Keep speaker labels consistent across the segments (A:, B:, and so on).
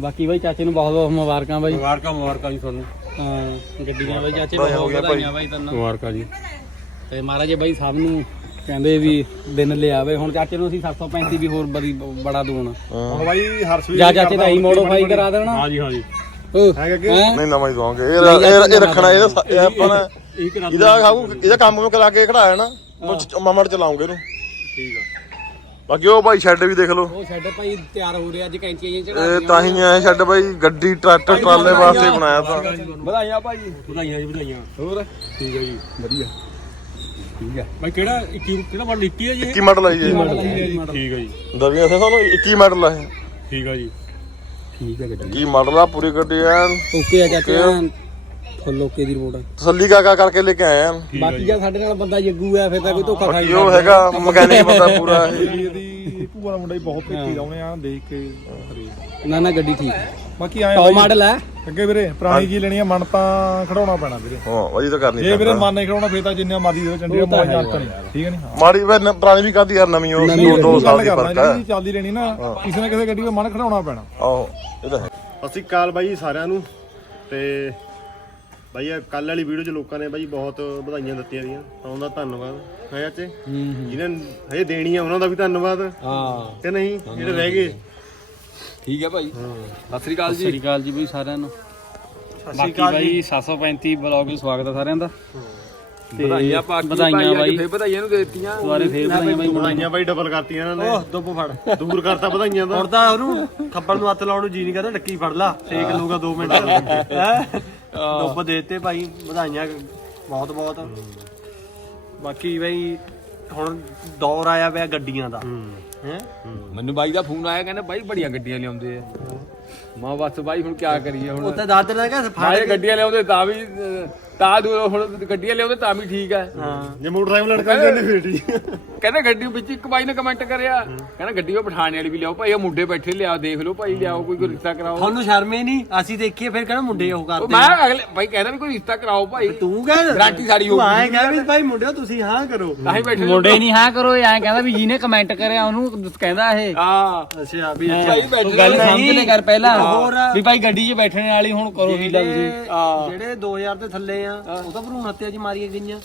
A: ਬਾਕੀ ਬਾਈ ਚਾਚੇ ਨੂੰ ਬਹੁਤ ਬਹੁਤ ਮੁਬਾਰਕਾਂ ਬਾਈ।
B: ਮੁਬਾਰਕਾਂ ਮੁਬਾਰਕਾਂ ਜੀ ਤੁਹਾਨੂੰ।
A: ਹਾਂ ਗੱਡੀਆਂ ਬਾਈ ਚਾਚੇ ਬਹੁਤ। ਵਧਾਈਆਂ ਬਾਈ ਤੈਨੂੰ
B: ਮੁਬਾਰਕਾਂ ਜੀ।
A: ਤੇ ਮਹਾਰਾਜ ਬਾਈ ਸਭ ਨੂੰ ਕਹਿੰਦੇ ਵੀ ਦਿਨ ਲਿਆਵੇ। ਹੁਣ ਚਾਚੇ ਨੂੰ ਅਸੀਂ 735 ਵੀ ਹੋਰ ਬੜੀ ਬੜਾ ਦੂਣ।
C: ਹਾਂ।
B: ਬਾਈ ਹਰਸ਼ਵੀਰ
A: ਜਾਂ ਚਾਚੇ ਦਾ ਹੀ ਮੋਡੀਫਾਈ ਕਰਾ ਦੇਣਾ।
B: ਹਾਂ ਜੀ ਹਾਂ ਜੀ ਹੈਗਾ ਕਿ?
C: ਨਹੀਂ ਨਵਾਂ ਹੀ ਦਵਾਂਗੇ। ਇਹ ਇਹ- ਰੱਖਣਾ ਇਹਦਾ ਆਪਾਂ ਇਹਦਾ ਖਾਊ ਇਹਦਾ ਕੰਮ ਨੂੰ ਕਰਾ ਕੇ ਖੜਾਇਆ ਨਾ। ਮਾਮੜ ਚਲਾਉਂਗੇ ਇਹਨੂੰ। ਬਾਕੀ ਉਹ ਭਾਈ ਸ਼ੈੱਡ ਵੀ ਦੇਖ ਲਓ।
A: ਉਹ ਛੱਡ ਭਾਈ ਤਿਆਰ ਹੋ ਰਿਹਾ ਅੱਜ ਕੈਂਚੀਆਂ ਚੜਾ
C: ਇਹ ਤਾਂ ਹੀ ਆਇਆ ਸ਼ੈੱਡ ਬਾਈ ਗੱਡੀ ਟਰੈਕਟਰ ਟਰਾਲੇ ਵਾਸਤੇ ਬਣਾਇਆ ਤਾਂ।
A: ਵਧਾਈਆਂ ਭਾਈ।
B: ਵਧਾਈਆਂ ਜੀ ਵਧਾਈਆਂ।
A: ਹੋਰ?
B: ਠੀਕ ਆ ਜੀ
A: ਵਧੀਆ। ਠੀਕ ਆ
B: ਬਾਈ ਕਿਹੜਾ 21 ਕਿਹੜਾ ਮਾਡਲ 21 ਹੈ ਜੀ ਇਹ?
C: 21 ਮਾਡਲ ਆਈ ਜੀ
B: ਠੀਕ ਆ ਜੀ
C: ਦਵੀਆਂ ਸੇ ਸਾਨੂੰ 21 ਮਾਡਲ ਆ ਇਹ।
B: ਠੀਕ ਆ ਜੀ।
A: ਠੀਕ ਹੈ ਗੱਡੀ
C: 21 ਮਾਡਲ ਆ? ਪੂਰੀ ਗੱਡੀ ਐਨ।
A: ਓਕੇ ਆ ਚਾਚੇ। ਫੁੱਲ ਓਕੇ ਦੀ ਰਿਪੋਰਟ
C: ਤਸੱਲੀ ਕਾ ਕਾ ਕਰਕੇ ਲੈ ਕੇ ਆਏ ਆ।
A: ਬਾਕੀ ਜੇ। ਸਾਡੇ ਨਾਲ ਬੰਦਾ ਜੱਗੂ ਆ ਫਿਰ ਤਾਂ ਕੋਈ ਧੋਖਾ ਖਾਈ
C: ਉਹ ਹੈਗਾ ਮਕੈਨਿਕ ਬੰਦਾ ਪੂਰਾ। ਇਹ
D: ਇਹਦੀ ਭੂਆ ਦਾ ਮੁੰਡਾ ਹੀ ਬਹੁਤ ਭੇਤੀ ਲਾਉਣੇ ਆ ਦੇਖ ਕੇ
A: ਨਾ ਨਾ ਗੱਡੀ ਠੀਕ ਹੈ
D: ਬਾਕੀ ਆਏ
A: ਟੌਪ ਮਾਡਲ ਹੈ
D: ਅੱਗੇ ਵੀਰੇ ਪੁਰਾਣੀ ਜੀ ਲੈਣੀ ਆ ਮਨ ਤਾਂ ਖੜਾਉਣਾ ਪੈਣਾ ਵੀਰੇ।
C: ਹਾਂ ਵਜੀ ਤਾਂ ਕਰਨੀ
D: ਜੇ ਵੀਰੇ। ਮਨ ਨਹੀਂ ਖੜਾਉਣਾ ਫੇਰ ਤਾਂ ਜਿੰਨਾ ਮਰਜ਼ੀ ਦੇ ਚੰਡੀਗੜ੍ਹ ਮੋਲ ਜਾਂ ਨਹੀਂ ਠੀਕ ਹੈ ਨਹੀਂ?
C: ਮਾੜੀ ਵੇ ਪੁਰਾਣੀ ਵੀ ਕਾਦੀ ਯਾਰ ਨਵੀਂ ਉਹ ਦੋ ਦੋ ਸਾਲ ਦੀ ਫ਼ਰਕ ਹੈ
D: ਚੱਲਦੀ ਲੈਣੀ ਨਾ ਕਿਸੇ ਨਾ ਕਿਸੇ ਗੱਡੀ ਵਿੱਚ ਮਨ ਖੜਾਉਣਾ ਪੈਣਾ।
C: ਆਹੋ ਇਹ ਤਾਂ ਹੈ।
B: ਸ਼੍ਰੀ ਅਕਾਲ ਬਾਈ ਸਾਰਿਆਂ ਨੂੰ ਤੇ ਬਾਈ ਇਹ ਕੱਲ ਵਾਲੀ ਵੀਡੀਓ 'ਚ ਲੋਕਾਂ ਨੇ ਬਾਈ ਬਹੁਤ ਵਧਾਈਆਂ ਦਿੱਤੀਆਂ ਦੀਆਂ। ਤਾਂ ਉਹਦਾ ਧੰਨਵਾਦ। ਹੈ ਚਾਚੇ? ਜਿਹਨੇ ਹਜੇ ਦੇਣੀ ਆ ਉਹਨਾਂ ਦਾ ਵੀ ਧੰਨਵਾਦ।
A: ਹਾਂ।
B: ਕਿ ਨਹੀਂ? ਜਿਹੜੇ ਰਹਿ ਗਏ।
A: ਠੀਕ ਹੈ ਭਾਈ। ਸਤਿ ਸ੍ਰੀ ਅਕਾਲ ਜੀ। ਸਤਿ ਸ੍ਰੀ ਅਕਾਲ ਜੀ ਬਈ ਸਾਰਿਆਂ ਨੂੰ। ਬਾਕੀ ਬਾਈ 735 ਬਲੌਗ ਵਿੱਚ ਸਵਾਗਤ ਹੈ ਸਾਰਿਆਂ ਦਾ। ਵਧਾਈਆਂ ਬਾਕੀ ਵਧਾਈਆਂ ਬਾਈ। ਫੇਰ ਵਧਾਈਆਂ ਨੂੰ ਦੇ ਦਿੱਤੀਆਂ। ਦੁਆਰੇ ਫੇਰ ਵਧਾਈਆਂ ਬਾਈ
B: ਵਧਾਈਆਂ ਬਾਈ ਡਬਲ ਕਰਤੀਆਂ ਇਹਨਾਂ ਨੇ। ਓਹ ਦੁੱਬ ਫੜ। ਦੂਰ ਕਰਤਾ ਵਧਾਈਆਂ ਦਾ।
E: ਹੁਣ ਤਾਂ ਉਹਨੂੰ ਖੱਬਲ ਨੂੰ ਹੱਥ ਲਾਉਣ ਨੂੰ ਜੀ ਨਹੀਂ ਕਰਦਾ ਡੱਕੀ ਫੜ ਲਾ। ਸੇਕ ਲੂਗਾ 2 ਮਿੰਟ। ਹੈ? ਡੁੱਬ ਦੇਤੇ ਭਾਈ ਵਧਾਈਆਂ ਬਹੁਤ ਬਹੁਤ। ਬਾਕੀ ਬਈ ਹੁਣ ਦੌਰ ਆਇਆ ਪਿਆ ਗੱਡੀਆਂ ਦਾ। ਹੈ।
F: ਮੈਨੂੰ ਬਾਈ ਦਾ ਫੋਨ ਆਇਆ ਕਹਿੰਦਾ ਬਾਈ ਬੜੀਆਂ ਗੱਡੀਆਂ ਲਿਆਉਂਦੇ ਆ। ਮਾਂ ਬਸ ਬਾਈ ਹੁਣ ਕੀ ਕਰੀਏ ਹੁਣ?
E: ਉੱਤੇ ਦਾਦਰ ਦਾ ਕਹ ਫੜ
F: ਗੱਡੀਆਂ ਲਿਆਉਂਦੇ ਤਾਂ ਵੀ ਤਾਂ ਦੂ- ਹੁਣ ਗੱਡੀਆਂ ਲਿਆਉਂਦੇ ਤਾਂ ਵੀ ਠੀਕ ਹੈ।
B: ਜੇ ਮੋਟਰਸਾਈਕਲ ਲੜਕਾ ਜਾਂਦੇ ਫੇਰ ਠੀਕ।
F: ਕਹਿੰਦਾ ਗੱਡੀ ਵਿੱਚ ਇੱਕ ਬਾਈ ਨੇ ਕਮੈਂਟ ਕਰਿਆ। ਕਹਿੰਦਾ ਗੱਡੀ ਉਹ ਪਠਾਣੇ ਵਾਲੀ ਵੀ ਲਿਆਓ ਭਾਈ ਉਹ ਮੁੰਡੇ ਬੈਠੇ ਲਿਆ ਦੇਖ ਲਓ ਭਾਈ ਲਿਆਓ ਕੋਈ ਕੋਈ ਰਿਸ਼ਤਾ ਕਰਾਓ।
E: ਤੁਹਾਨੂੰ ਸ਼ਰਮ ਹੀ ਨਹੀਂ? ਅਸੀਂ ਦੇਖੀਏ ਫਿਰ ਕਹਿੰਦਾ ਮੁੰਡੇ ਉਹ
F: ਉਹ
E: ਕਰਦੇ
F: ਮੈਂ ਅਗਲੇ ਭਾਈ ਕਹਿੰਦਾ ਵੀ ਕੋਈ ਰਿਸ਼ਤਾ ਕਰਾਓ ਭਾਈ।
E: ਤੂੰ ਕਹਿ
F: ਗਾਰੰਟੀ ਸਾਡੀ
E: ਤੂੰ
F: ਹੋਊਗੀ
E: ਆਏ ਕਹਿ ਵੀ ਭਾਈ ਮੁੰਡਿਓ ਤੁਸੀਂ ਹਾਂ ਕਰੋ।
F: ਤਾਂ ਹੀ ਬੈਠੇ
A: ਮੁੰਡੇ ਨਹੀਂ ਹਾਂ ਕਰੋ ਐਂ ਕਹਿੰਦਾ ਵੀ ਜਿਹਨੇ ਕਮੈਂਟ ਕਰਿਆ ਉਹਨੂੰ ਕਹਿੰਦਾ ਇਹ।
F: ਹਾਂ।
E: ਅੱਛਾ ਵੀ
F: ਭਾਈ ਬੈਠੇ
A: ਗੱਲ
E: ਨਹੀਂ।
A: ਸਮਝ ਲੈ ਕਰ ਪਹਿਲਾਂ।
E: ਹੋਰ।
A: ਵੀ ਭਾਈ ਗੱਡੀ 'ਚ ਬੈਠਣ ਵਾਲੀ ਹੁਣ ਕਰੋ ਹੀਲਾ ਤੁਸੀਂ
E: ਜਿਹੜੇ ਜਿਹੜੇ 2000 ਦੇ ਥੱਲੇ ਆ ਉਹ ਤਾਂ ਭਰੂਣ ਹੱਤਿਆ ਚ ਮਾਰੀਆਂ ਗਈਆਂ।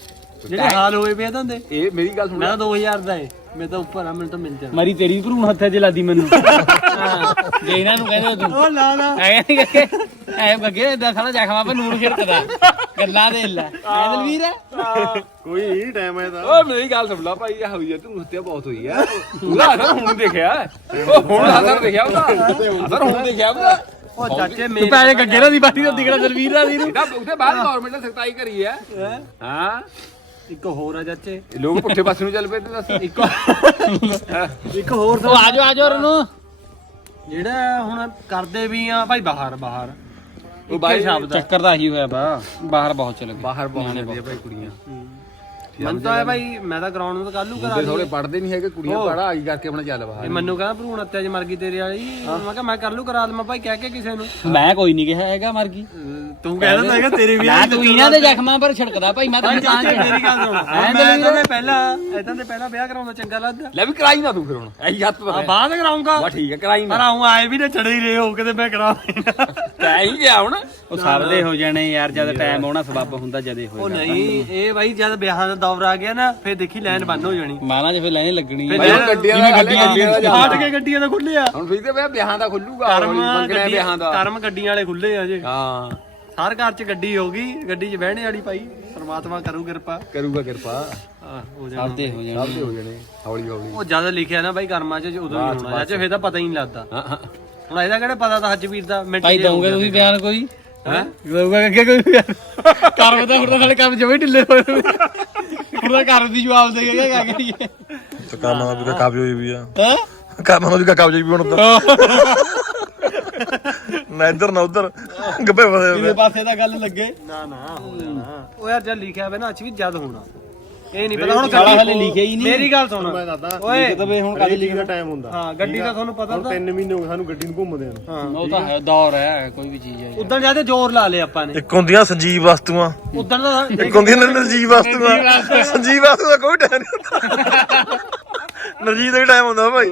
E: ਜਿਹੜੇ ਹਾਲ ਹੋਏ ਪਏ ਤਾਂ ਦੇ
F: ਇਹ ਮੇਰੀ ਗੱਲ ਸੁਣ
E: ਮੈਂ ਤਾਂ 2000 ਦਾ ਏ। ਮੈਂ ਤਾਂ ਉੱਪਰ ਆ ਮੈਨੂੰ ਤਾਂ ਮਿਲ ਜਾਣਾ।
A: ਮਰੀ ਤੇਰੀ ਭਰੂਣ ਹੱਥੇ 'ਚ ਲਾਦੀ ਮੈਨੂੰ। ਹਾਂ, ਜੇ ਇਹਨਾਂ ਨੂੰ ਕਹਿੰਦੇ ਤੂੰ
E: ਉਹ ਨਾ ਨਾ
A: ਐ ਨਹੀਂ ਕਿ ਐ ਬੱਗੇ ਇਦਾਂ ਸਾਲਾ ਜ਼ਖਮਾਂ ਪਰ ਨੂਰ ਛਿੜਕਦਾ। ਗੱਲਾਂ ਦੇ ਲੈ। ਐ ਦਲਵੀਰ
B: ਕੋਈ ਨਹੀਂ ਟਾਈਮ ਹੈ ਤਾਂ।
F: ਓ ਮੇਰੀ ਗੱਲ ਸੁਣ ਲਾ ਭਾਈ ਇਹ ਹੋਈ ਆ ਤੂੰ ਹੱਤਿਆ ਬਹੁਤ ਹੋਈ ਆ। ਉਹਦਾ ਅਸਰ ਹੁਣ ਦੇਖਿਆ। ਉਹ ਹੁਣ ਅਸਰ ਦੇਖਿਆ ਉਹਦਾ। ਅਸਰ ਹੁਣ ਦੇਖਿਆ ਉਹਦਾ।
E: ਉਹ ਚਾਚੇ
A: ਤੂੰ
E: ਮੇਰੇ
A: ਪੈਸੇ ਗੱਗੇ ਦੀ ਬਾਟੀ ਦਾ ਦਿਖਣਾ ਦਲਵੀਰ ਦਾ ਦੀ ਨੂੰ
F: ਇਹਦਾ ਉਹਦੇ ਬਾਅਦ ਗਵਰਨਮੈਂਟ ਨੇ ਸਖਤਾਈ ਕਰੀ ਹੈ? ਹਾਂ।
E: ਇੱਕ ਹੋਰ ਆ ਚਾਚੇ।
F: ਲੋਕ ਪੁੱਠੇ ਪਾਸੇ ਨੂੰ ਚੱਲ ਪਏ ਤੇ ਦੱਸ।
E: ਇੱਕ ਇੱਕ ਹੋਰ
A: ਉਹ ਆਜੋ ਆਜੋ ਰਨੂੰ।
E: ਜਿਹੜਾ ਹੁਣ ਕਰਦੇ ਵੀ ਆ ਭਾਈ ਬਾਹਰ ਬਾਹਰ।
F: ਉਹ ਬਾਈ
E: ਸ਼ਬਦ ਆ।
A: ਚੱਕਰ ਤਾਂ ਹੀ ਹੋਇਆ ਬਾ ਬਾਹਰ ਬਹੁਤ ਚਲੇ ਗਏ।
F: ਬਾਹਰ ਬਹੁਤ ਜਾਂਦੇ ਆ ਭਾਈ ਕੁੜੀਆਂ।
E: ਮਨ ਤਾਂ ਹੈ ਭਾਈ ਮੈਂ ਤਾਂ ਗਰਾਊਂਡ ਨੂੰ ਤਾਂ ਕੱਲ ਨੂੰ ਕਰਾ
F: ਮੁੰਡੇ ਥੋੜੇ ਪੜਦੇ ਨਹੀਂ ਹੈਗੇ ਕੁੜੀਆਂ ਪੜਾ ਆਈ ਕਰਕੇ ਆਪਣਾ ਚੱਲ ਬਾਹਰ।
E: ਇਹ ਮੈਨੂੰ ਕਹਿੰਦਾ ਭਰੂਣ ਹੱਤਿਆ ਚ ਮਰ ਗਈ ਤੇਰੇ ਵਾਲੀ। ਮੈਂ ਕਿਹਾ ਮੈਂ ਕਰ ਲੂ ਕਰਾ ਦਵਾਂ ਭਾਈ ਕਹਿ ਕੇ ਕਿਸੇ ਨੂੰ।
A: ਮੈਂ ਕੋਈ ਨਹੀਂ ਕਿਹਾ ਹੈਗਾ ਮਰ ਗਈ।
E: ਤੂੰ ਕਹਿੰਦਾ ਤਾਂ ਹੈਗਾ ਤੇਰੇ ਵੀ
A: ਮੈਂ ਤੂੰ ਇਹਨਾਂ ਦੇ ਜ਼ਖਮਾਂ ਪਰ ਛਿੜਕਦਾ ਭਾਈ ਮੈਂ ਤਾਂ
E: ਮੇਰੀ ਗੱਲ ਸੁਣ। ਮੈਂ ਤਾਂ ਪਹਿਲਾਂ ਇਦਾਂ ਦੇ ਪਹਿਲਾਂ ਵਿਆਹ ਕਰਾਉਂਦਾ ਚੰਗਾ ਲੱਗਦਾ।
F: ਲੈ ਵੀ ਕਰਾਈ ਨਾ ਤੂੰ ਫਿਰ ਹੁਣ। ਐਹੀ ਹੱਥ
E: ਬਾਅਦ ਕਰਾਉਂਗਾ
F: ਵਾ ਠੀਕ ਹੈ ਕਰਾਈ
E: ਪਰ
F: ਨਾ
E: ਆਉਂ ਆਏ ਵੀ ਨੇ ਚੜੇ ਹੀ ਰਹੇ ਹੋ ਕਿਤੇ ਮੈਂ ਕਰਾਉਂਗਾ
F: ਤੈ ਹੀ ਗਿਆ ਹੁਣ।
A: ਉਹ ਸਰਦੇ ਹੋ ਜਾਣੇ ਯਾਰ ਜਦ ਟਾਈਮ ਆਉਣਾ ਸਬੱਬ ਹੁੰਦਾ ਜਦੇ
E: ਉਹ
A: ਹੋਏਗਾ
E: ਨਹੀਂ ਇਹ ਬਾਈ ਜਦ ਵਿਆਹਾਂ ਦਾ ਦੌਰ ਆ ਗਿਆ ਨਾ ਫੇਰ ਦੇਖੀ ਲਾਈਨ ਬੰਦ ਹੋ ਜਾਣੀ।
A: ਮਾਲਾਂ 'ਚ ਫਿਰ ਲੈਣੇ ਲੱਗਣੀ
E: ਫਿਰ
F: ਹੁਣ ਗੱਡੀਆਂ ਦਾ ਗੱਡੀਆਂ ਦਾ
E: ਆਟ
F: ਜਾਂਦਾ
E: ਕੇ ਗੱਡੀਆਂ ਦਾ ਖੁੱਲਿਆ
F: ਹੁਣ ਫਿਰ ਤੇ ਵਿਆਹਾਂ ਦਾ ਖੁੱਲੂਗਾ
E: ਕਰਮ
F: ਮੰਗਣਾ ਵਿਆਹਾਂ ਦਾ?
E: ਕਰਮ ਗੱਡੀਆਂ ਵਾਲੇ ਖੁੱਲੇ ਆ ਜੇ।
F: ਹਾਂ।
E: ਹਰ ਘਰ 'ਚ ਗੱਡੀ ਹੋਗੀ ਗੱਡੀ 'ਚ ਬਹਿਣੇ ਵਾਲੀ ਭਾਈ ਪਰਮਾਤਮਾ ਕਰੂ ਕਿਰਪਾ।
F: ਕਰੂਗਾ ਕਿਰਪਾ।
E: ਆ ਹੋ ਜਾਣਾ।
A: ਹੋ
F: ਸਭ ਦੇ ਹੋ ਜਾਣੇ ਹੌਲੀ ਹੌਲੀ।
E: ਉਹ ਜਦ ਲਿਖਿਆ ਨਾ ਬਾਈ ਕਰਮਾਂ 'ਚ ਉਦੋਂ ਹੀ ਹੋਣਾ। ਚਾਚੇ ਫੇਰ ਤਾਂ ਪਤਾ ਹੀ ਨਹੀਂ ਲੱਗਦਾ।
F: ਹਾਂ ਹਾਂ।
E: ਹੁਣ ਇਹਦਾ ਕਿਹੜਾ ਪਤਾ ਤਾਂ ਹੱਜਵੀਰ ਦਾ ਮਿੰਟ
A: ਭਾਈ
E: ਚ ਹੋ
A: ਦਊਂਗੇ। ਤੁਸੀਂ ਬਿਆਨ ਕੋਈ? ਹੈ? ਦਊਗਾ ਅੱਗੇ ਕੋਈ ਬਿਆਨ ਕਰ ਬਤਾ ਹੁਣ ਤਾਂ ਸਾਡੇ ਕੰਮ ਜਮੇ ਢਿੱਲੇ ਹੋਏ ਨੇ। ਹੁਣ ਤਾਂ ਘਰ ਦੀ ਜਵਾਬ ਦੇ ਗਿਆ ਕਿਆ ਕਰੀਏ?
C: ਤੇ ਕੰਮ ਦਾ ਵੀ ਕਾਬਜ ਹੋਈ ਵੀ ਆ।
A: ਹੈ?
C: ਕੰਮ ਦਾ ਵੀ ਕਾਬਜ ਵੀ ਹੁਣ ਤਾਂ। ਨਾ ਇੱਧਰ ਨਾ ਉੱਧਰ। ਗੱਬੇ ਫਸੇ ਹੋਏ
A: ਪਾਸੇ ਦਾ ਗੱਲ ਲੱਗੇ।
E: ਨਾ ਨਾ ਹੋ ਜਾਣਾ। ਉਹ ਯਾਰ ਜਦ ਲਿਖਿਆ ਹੋਵੇ ਨਾ ਅੱਜ ਵੀ ਜਦ ਹੋਣਾ। ਇਹ ਨਹੀਂ ਪਤਾ ਹੁਣ
A: ਸਾਲਾ
E: ਗੱਡੀ
A: ਹਲੇ ਲਿਖਿਆ ਹੀ ਨਹੀਂ।
E: ਮੇਰੀ ਗੱਲ ਸੁਣ।
B: ਮੈਂ ਦੱਸਦਾ
E: ਓਏ।
A: ਤਵੇ ਹੁਣ
B: ਕਦੇ ਲਿਖ ਦਾ ਟਾਈਮ ਹੁੰਦਾ।
E: ਹਾਂ ਗੱਡੀ ਦਾ ਤੁਹਾਨੂੰ ਪਤਾ
B: ਹੁਣ
E: ਤਾਂ।
B: 3 ਮਹੀਨੇ ਹੋ ਗਏ ਸਾਨੂੰ ਗੱਡੀ ਨੂੰ ਘੁੰਮਦੇ ਨੂੰ।
E: ਹਾਂ।
A: ਉਹ ਤਾਂ ਹੈ ਦੌਰ ਹੈ ਕੋਈ ਵੀ ਚੀਜ਼ ਹੈ
E: ਉਦੋਂ ਜ਼ਿਆਦਾ ਜ਼ੋਰ ਲਾ ਲਿਆ ਆਪਾਂ ਨੇ।
C: ਇੱਕ ਹੁੰਦੀਆਂ ਸੰਜੀਵ ਵਸਤੂਆਂ।
E: ਉਦੋਂ ਦਾ
C: ਇੱਕ ਹੁੰਦੀਆਂ ਨਿਰਜੀਵ ਵਸਤੂਆਂ। ਸੰਜੀਵ ਵਸਤੂ ਦਾ ਕੋਈ ਟਾਈਮ ਨਹੀਂ ਹੁੰਦਾ। ਨਰਜੀਤ ਦਾ ਟਾਈਮ ਹੁੰਦਾ ਭਾਈ।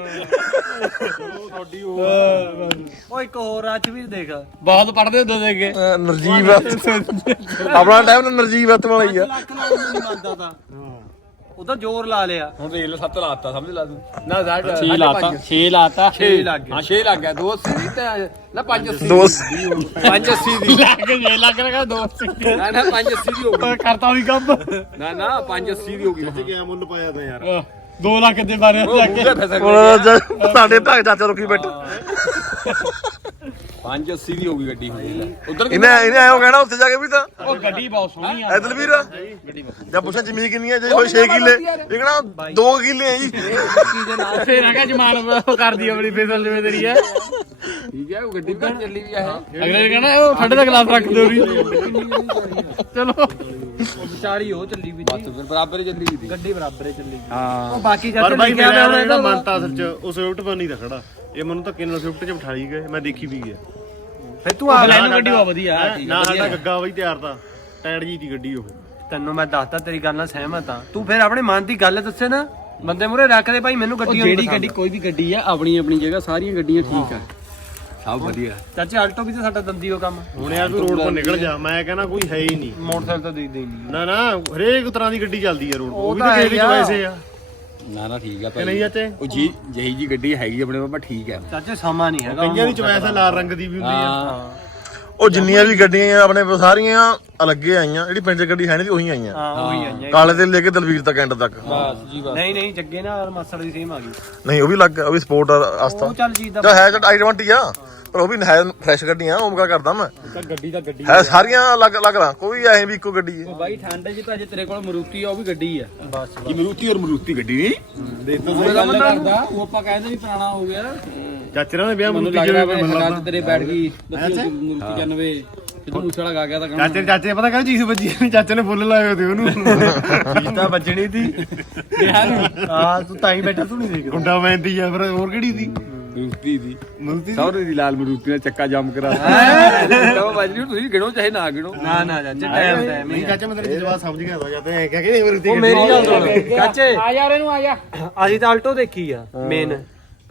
E: ਉਹ ਇੱਕ ਹੋਰ ਅੱਜ ਵੀ ਦੇਖ।
A: ਬਹੁਤ ਪੜਦੇ ਹੁੰਦੇ ਸੀਗੇ।
C: ਅਹ ਨਰਜੀਵ ਆਪਣਾ ਟਾਈਮ ਨਾ ਨਰਜੀਵ ਹੱਥ ਵਾਲਾ ਹੀ ਆ।
E: ਲੱਖ ਨਾਲ ਨਹੀਂ ਮੰਨਦਾ ਤਾਂ। ਉਹਦਾ ਜ਼ੋਰ ਲਾ ਲਿਆ।
F: ਹੁਣ ਦੇਖ ਲੈ ਸੱਤ ਲਾਤਾ ਸਮਝ ਲਾ ਤੂੰ। ਨਾ ਸਾਢੇ
A: 6 ਲਾਤਾ 6 ਲਾਤਾ।
F: 6
E: ਲੱਗ ਗਿਆ।
F: ਹਾਂ 6 ਲੱਗ ਗਿਆ 280 ਦੀ ਤੇ ਨਾ 580
C: ਦੋ
F: 580 ਦੀ।
A: ਲੱਗ 6 ਲੱਗ ਰਿਹਾ ਦੋ
F: ਨਾ ਨਾ 580 ਦੀ ਹੋ ਗਈ।
A: ਕਰਤਾ ਵੀ ਕੰਮ।
F: ਨਾ ਨਾ 580 ਦੀ ਹੋ ਗਈ।
B: ਤੇ ਕਿਆ ਮੁੱਲ ਪਾਇਆ ਤਾਂ ਯਾਰ।
A: 2 ਲੱਖ ਦੇ ਬਾਰੇ
C: ਹੁਣ ਜ- ਸਾਡੇ ਢਾਕ ਚਾਚਾ ਰੁਕੀ ਬੈਠਾ।
F: 580 ਦੀ ਹੋ ਗਈ ਗੱਡੀ ਹੁਣ ਉਧਰ
C: ਇਹਨੇ ਇਹਨੇ ਆਇਓ ਕਹਿਣਾ ਉੱਥੇ ਜਾ ਕੇ ਵੀ ਤਾਂ।
A: ਉਹ ਗੱਡੀ ਬਹੁਤ ਸੋਹਣੀ ਆ।
C: ਐਦਲ ਵੀਰ ਜਾਂ ਪੁੱਛਾਂ ਜ਼ਮੀਨ ਕਿੰਨੀ ਹੈ ਜੇ ਕੋਈ 6 ਕਿੱਲੇ। ਇਹ ਕਹਣਾ 2 ਕਿੱਲੇ ਹੈ ਜੀ।
A: ਫੇਰ ਆ ਗਿਆ ਜਮਾਨ ਕਰਦੀ ਆਪਣੀ ਫੇਸਲ ਜਿਵੇਂ ਤੇਰੀ ਹੈ।
F: ਠੀਕ ਹੈ ਉਹ ਗੱਡੀ ਵੀ ਤਾਂ ਚੱਲੀ ਵੀ ਆ
A: ਅਗਲੇ ਨੇ ਕਹਿਣਾ ਉਹ ਠੰਡੇ ਦਾ ਗਲਾਸ ਰੱਖ ਦਿਓ ਰੀ ਚਲੋ।
E: ਵਿਚਾਰੀ ਉਹ ਚੱਲੀ ਵੀ
F: ਬਸ ਫਿਰ ਬਰਾਬਰ ਹੀ ਚੱਲੀ ਵੀ ਦੀ
E: ਗੱਡੀ ਬਰਾਬਰੇ ਚੱਲੀ
F: ਹਾਂ।
E: ਉਹ ਬਾਕੀ
B: ਪਰ
E: ਚਾਚੇ
B: ਬਾਈ
E: ਇਹਦਾ
B: ਮਨਤਾ ਅਸਲ ਚ ਉਹ ਸਵਿਫਟ ਪਰ ਨਹੀਂ ਤਾਂ ਖੜਾ। ਇਹ ਮੈਨੂੰ ਧੱਕੇ ਨਾਲ ਸਵਿਫਟ ਚ ਬਿਠਾਈ ਗਏ ਮੈਂ ਦੇਖੀ ਵੀ ਗਿਆ
E: ਫਿਰ ਤੂੰ ਆ
A: ਲੈਨੂੰ ਗੱਡੀ ਬਹੁਤ ਵਧੀਆ
B: ਨਾ ਸਾਡਾ ਗੱਗਾ ਬਈ ਤਿਆਰ ਤਾਂ ਟਾਇਰ ਜੀ ਦੀ ਗੱਡੀ ਉਹ।
E: ਤੈਨੂੰ ਮੈਂ ਦੱਸਤਾ ਤੇਰੀ ਗੱਲ ਨਾਲ ਸਹਿਮਤ ਆ ਤੂੰ ਫਿਰ ਆਪਣੇ ਮਨ ਦੀ ਗੱਲ ਦੱਸੇ ਨਾ ਬੰਦੇ ਮੂਰੇ ਰੱਖ ਦੇ ਭਾਈ ਮੈਨੂੰ
A: ਉਹ
E: ਗੱਡੀ
A: ਜਿਹੜੀ ਗੱਡੀ ਕੋਈ ਵੀ ਗੱਡੀ ਆ ਆਪਣੀ ਆਪਣੀ ਜਗ੍ਹਾ ਸਾਰੀਆਂ ਗੱਡੀਆਂ ਠੀਕ ਆ।
F: ਸਭ ਵਧੀਆ।
E: ਚਾਚੇ ਆਲਟੋ ਵੀ ਤੇ ਸਾਡਾ ਦੰਦੀ ਉਹ ਕੰਮ।
B: ਹੁਣ ਯਾਰ ਤੂੰ ਰੋਡ 'ਤੇ ਨਿਕਲ ਜਾ ਮੈਂ ਕਹਿੰਦਾ ਕੋਈ ਹੈ ਹੀ ਨਹੀਂ।
E: ਮੋਟਰਸਾਈਕਲ ਤਾਂ ਦੇਖਦੇ ਹੀ ਨਹੀਂ।
B: ਨਾ ਨਾ ਹਰੇਕ ਤਰ੍ਹਾਂ ਦੀ ਗੱਡੀ ਚੱਲਦੀ ਆ ਰੋਡ 'ਤੇ
E: ਉਹ
B: ਵੀ
E: ਤਾਂ
B: ਕਿਸੇ
E: ਹੈ।
B: ਵੈਸੇ ਆ।
F: ਨਾ ਨਾ ਠੀਕ ਆ
B: ਕਿ ਨਹੀਂ ਚਾਚੇ
F: ਉਹ ਜੀ ਜਿਹੀ ਜੀ ਗੱਡੀ ਹੈਗੀ ਆਪਣੇ ਕੋਲ ਠੀਕ ਹੈ
E: ਚਾਚੇ ਸਮਾਂ ਨਹੀਂ ਹੈਗਾ।
B: ਕਈਆਂ ਦੀ ਚੁਆਇਸ ਆ ਲਾਲ ਰੰਗ ਦੀ ਵੀ ਹੁੰਦੀ ਆ।
F: ਹਾਂ।
C: ਉਹ ਜਿੰਨੀਆਂ ਵੀ ਗੱਡੀਆਂ ਆ ਆਪਣੇ ਕੋਲ ਸਾਰੀਆਂ ਅਲੱਗੇ ਆਈਆਂ। ਜਿਹੜੀ ਪਿੰਡ 'ਚ ਗੱਡੀ ਹੈ ਨਹੀਂ ਸੀ ਉਹੀ ਆਈਆਂ।
E: ਹਾਂ ਉਹੀ ਆਈਆਂ
C: ਕਾਲੇ ਤੇ ਲੈ ਕੇ ਦਲਵੀਰ ਤੱਕ ਐਂਡ ਤੱਕ।
F: ਬਸ ਜੀ ਬਸ।
E: ਨਹੀਂ ਨਹੀਂ ਜੱਗੇ ਨਾਲ ਮਾਸੜ ਦੀ ਸੇਮ ਆ ਗਈ।
C: ਨਹੀਂ ਉਹ ਵੀ ਲੱਗ ਉਹ ਵੀ ਸਪੋਰਟ ਆਸਤਾ
E: ਉਹ ਚੱਲ ਜੀ ਦਾ
C: ਜਾਂ ਹੈ ਤਾਂ i20 ਆ। ਪਰ ਉਹ ਵੀ ਹੈ ਫਰੈਸ਼ ਗੱਡੀਆਂ ਕਾ ਕਰਦਾ ਮੈਂ।
A: ਗੱਡੀ ਦਾ ਗੱਡੀ
C: ਹੈ ਸਾਰੀਆਂ ਅਲੱਗ ਅਲੱਗ ਰਾਂ ਕੋਈ ਐ ਵੀ ਇੱਕੋ ਗੱਡੀ ਹੈ।
A: ਬਾਈ ਠੰਡ ਚ ਤਾਂ ਜੇ ਤੇਰੇ ਕੋਲ ਮਰੂਤੀ ਆ ਉਹ ਵੀ ਗੱਡੀ ਆ।
E: ਬਸ
F: ਕੀ ਮਰੂਤੀ ਔਰ ਮਰੂਤੀ ਗੱਡੀ ਨਹੀਂ?
A: ਉਹ ਗੱਲ ਕਰਦਾ ਉਹ ਆਪਾਂ ਕਹਿੰਦੇ ਵੀ ਪੁਰਾਣਾ ਹੋ ਗਿਆ।
B: ਚਾਚੇ ਨਾਲ ਦੇ ਵਿਆਹ ਮਰੂਤੀ
A: ਵੀ
B: ਮੈਨੂੰ
A: ਤੇਰੇ ਬੈਠ ਗਈ ਮੂਰਤੀ 95 ਕਿਦੋਂ ਮੂਸੜਾ ਗਾ ਗਿਆ ਤਾਂ
B: ਚਾਚੇ ਚਾਚੇ ਪਤਾ ਕਹਿੰਦੇ ਚੀਜ਼ ਵੱਜੀ ਨਹੀਂ ਚਾਚੇ ਨੇ ਫੁੱਲ ਲਾਏ ਹੋਏ ਤੇ ਉਹਨੂੰ। ਚੀਜ਼ ਤਾਂ ਵੱਜਣੀ ਸੀ।
E: ਹਾਂ ਤੂੰ ਤਾਂ ਹੀ ਬੈਠਾ ਤੂੰ ਨਹੀਂ ਦੇਖ
B: ਗੁੰਡਾ ਮੈਂਦੀ ਆ ਫਿਰ ਹੋਰ ਕਿਹੜੀ ਸੀ?
F: ਮਰੂਤੀ ਦੀ।
B: ਮਰੂਤੀ
F: ਸੌਰੇ ਦੀ ਲਾਲ ਮਰੂਤੀ ਨਾਲ ਚੱਕਾ ਜਾਮ ਕਰਾ ਦਿੱਤਾ। ਉਹ ਵੱਜਣੀ ਤੁਸੀਂ ਗਿਣੋ ਚਾਹੇ ਨਾ ਗਿਣੋ।
E: ਨਾ ਨਾ ਚਾਚੇ ਟਾਈਮ
B: ਨਹੀਂ ਚਾਚਾ ਮੈਂ ਤੇਰੇ ਜਵਾਬ ਸਮਝ ਗਿਆ ਤਾਂ ਜਾਂਦੇ ਐ ਕਹਿ ਕੇ ਮਰੂਤੀ
E: ਉਹ ਮੇਰੀ ਗੱਲ ਸੁਣ। ਚਾਚੇ।
A: ਆ ਜਾ ਇਹਨੂੰ ਆ ਜਾ।
E: ਅਸੀਂ ਤਾਂ ਆਲਟੋ ਦੇਖੀ ਆ ਮੇਨ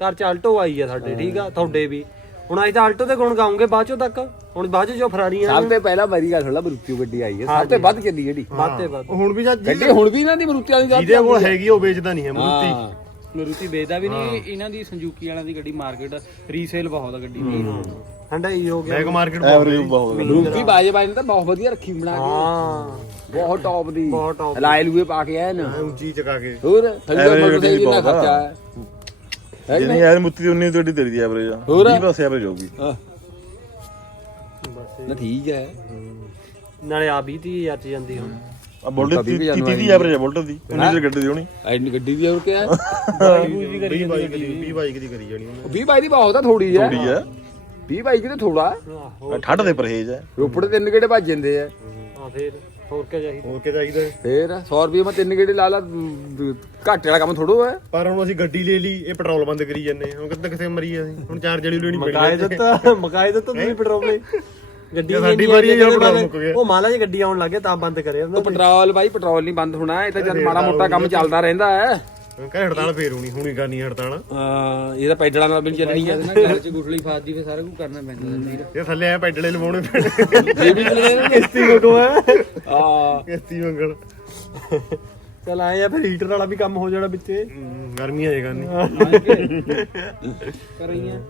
E: ਘਰ ਚ ਆਲਟੋ ਆਈ ਆ ਸਾਡੇ ਠੀਕ ਆ ਤੁਹਾਡੇ ਵੀ। ਹੁਣ ਅਸੀਂ ਤਾਂ ਆਲਟੋ ਦੇ ਗੁਣ ਗਾਉਂਗੇ ਬਾਅਦ ਚੋਂ ਤੱਕ। ਹੁਣ ਬਾਅਦ ਚ ਜੋ ਫਰਾਰੀਆਂ
F: ਸਭ ਤੋਂ ਪਹਿਲਾਂ ਮੇਰੀ ਗੱਲ ਸੁਣ ਮਰੂਤੀ ਗੱਡੀ ਆਈ ਹੈ ਸਭ ਤੋਂ ਵੱਧ ਚੱਲੀ ਜਿਹੜੀ?
E: ਬਾਤੇ ਬਾਤ
B: ਹੁਣ ਵੀ
F: ਗੱਡੀ ਹੁਣ ਵੀ ਇਹਨਾਂ ਦੀ ਮਰੂਤੀ ਵਾਲੀ
B: ਜਿਹਦੇ ਕੋਲ ਹੈਗੀ ਉਹ ਵੇਚਦਾ ਨਹੀਂ ਹੈ ਮਰੂਤੀ।
F: ਹਾਂ।
A: ਮਰੂਤੀ ਵੇਚਦਾ ਵੀ ਨਹੀਂ ਇਹਨਾਂ ਦੀ ਸੰਜੂਕੀ ਵਾਲਿਆਂ ਦੀ ਗੱਡੀ ਮਾਰਕੀਟ ਰੀਸੇਲ ਬਹੁਤ ਆ ਗੱਡੀ ਦੀ।
E: ਠੰਡਾ ਹੀ ਹੋ ਗਿਆ।
B: ਬੈਗ ਮਾਰਕੀਟ
C: ਐਵਰੇਜ ਬਹੁਤ
F: ਮਰੂਤੀ ਬਾਜੇ ਬਾਜੇ ਨੇ ਤਾਂ ਬਹੁਤ ਵਧੀਆ ਰੱਖੀ ਬਣਾ ਕੇ।
E: ਹਾਂ।
F: ਬਹੁਤ ਟੌਪ ਦੀ।
E: ਬਹੁਤ top
F: ਲਾਇ ਲੂਏ ਪਾ ਕੇ ਆਏ ਨਾ।
B: ਉੱਚੀ ਚਕਾ ਕੇ।
F: ਹੋਰ ਥੱਲੇ
C: Average
F: ਮੋਟਰ ਤੇ ਇੰਨਾ
C: ਬਹੁਤ ਆ।
F: ਖਰਚਾ ਹੈ? ਹੈ ਕਿ
C: ਜਿੰਨੀ ਯਾਰ ਮੁੱਤੀ ਦੀ ਉਨੀ ਤੁਹਾਡੀ ਤੇਰੀ ਦੀ ਐਵਰੇਜ ਆ।
F: ਹੋਰ?
C: 20 ਪਾਸੇ ਐਵਰੇਜ ਹੋਊਗੀ।
F: ਨਾ ਠੀਕ ਹੈ।
E: ਨਾਲੇ ਆ 20 30 ਹਜ਼ਾਰ ਚ ਜਾਂਦੀ ਹੁਣ
C: ਆ ਬੁਲਟ ਦੀ 30 ਦੀ ਐਵਰੇਜ ਆ ਬੁਲਟ ਦੀ। ਉਨੀ ਦੀ ਗੱਡੀ ਦੀ ਹੋਣੀ।
F: ਐਨੀ ਗੱਡੀ ਦੀ ਹੋਰ ਕਿਆ?
B: 20 ਬਾਈਕ ਦੀ 20 ਬਾਈਕ ਦੀ ਕਰੀ ਜਾਣੀ ਉਹਨੇ।
F: 20 ਬਾਈ ਦੀ ਬਹੁਤ ਆ ਥੋੜੀ ਹੈ
C: ਥੋੜੀ ਆ।
F: 20 ਬਾਈ ਦੀ ਥੋੜਾ
E: ਆਹੋ।
C: ਠੰਡ ਦੇ ਪਰਹੇਜ ਆ।
F: ਰੋਪੜ ਦੇ ਤਿੰਨ ਗੇੜੇ ਭੱਜ ਜਾਂਦੇ ਆ।
E: ਹਾਂ ਫੇਰ ਹੋਰ ਕੀ ਚਾਹੀਦਾ?
B: ਹੋਰ ਕੀ ਚਾਹੀਦਾ? ਹੈ?
F: ਫੇਰ 100 ਰੁਪਏ ਮੈਂ ਤਿੰਨ ਗੇੜੇ ਲਾ ਲਾ ਘਾਟੇ ਵਾਲਾ ਕੰਮ ਥੋੜੋ ਹੈ
B: ਪਰ ਹੁਣ ਅਸੀਂ ਗੱਡੀ ਲੈ ਲਈ ਇਹ ਪੈਟਰੋਲ ਬੰਦ ਕਰੀ ਜਾਂਦੇ ਹਾਂ। ਹੁਣ ਕਿੱਥੇ ਕਿੱਥੇ ਮਰੀ ਅਸੀਂ? ਹੁਣ ਚਾਰ ਜਲੀ ਲੈਣੀ
E: ਮਕਾਏ
B: ਪੈਣੀ
E: ਦਿੱਤਾ ਮਕਾਏ ਦਿੱਤਾ ਤੁਸੀਂ ਪੈਟਰੋਲ ਨੇ ਗੱਡੀ
B: ਸਾਡੀ ਵਾਰੀ
E: ਆਈ ਹੈ,
B: ਮੁੱਕ ਗਿਆ।
E: ਉਹ ਮਾਲਾ ਜੀ ਗੱਡੀ ਆਉਣ ਲੱਗੇ ਤਾਂ ਬੰਦ ਕਰਿਆ ਉਹਨਾਂ
F: ਉਹ ਪੈਟਰੋਲ ਬਾਈ ਪੈਟਰੋਲ ਨਹੀਂ ਬੰਦ ਹੋਣਾ ਇਹ ਤਾਂ ਜਦ ਮਾੜਾ ਮੋਟਾ ਕੰਮ ਚੱਲਦਾ ਰਹਿੰਦਾ ਹੈ।
B: ਕਹਿੰਦੇ ਹੜਤਾਲ ਫੇਰ ਹੋਣੀ ਹੁਣੀ ਕਰਨੀ ਹੜਤਾਲ।
F: ਹਾਂ ਇਹ ਤਾਂ ਪੈਡਲਾਂ ਨਾਲ ਵੀ ਨਹੀਂ ਚੱਲਣੀ ਹੈ।
A: ਘਰ ਚ ਗੁਠਲੀ ਫਾਦੀ ਫੇ ਸਾਰਾ ਕੁਝ ਕਰਨਾ ਪੈਂਦਾ ਵੀਰ
B: ਇਹ ਥੱਲੇ ਆ ਪੈਡਲੇ ਲਵਾਉਣੇ ਪੈਣੇ।
F: ਇਹ ਵੀ
E: ਕਿਸ਼ਤੀ ਕੋਟੋ ਹੈ।
F: ਹਾਂ।
B: ਕਿਸ਼ਤੀ ਮੰਗਣ।
E: ਚਲ ਆਏ ਆ ਫਿਰ ਹੀਟਰ ਵਾਲਾ ਵੀ ਕੰਮ ਹੋ ਜਾਣਾ ਵਿੱਚੇ।
B: ਹਮ, ਗਰਮੀ ਆ ਜਾਏਗਾ ਨਹੀਂ।
A: ਕਰੀਆਂ।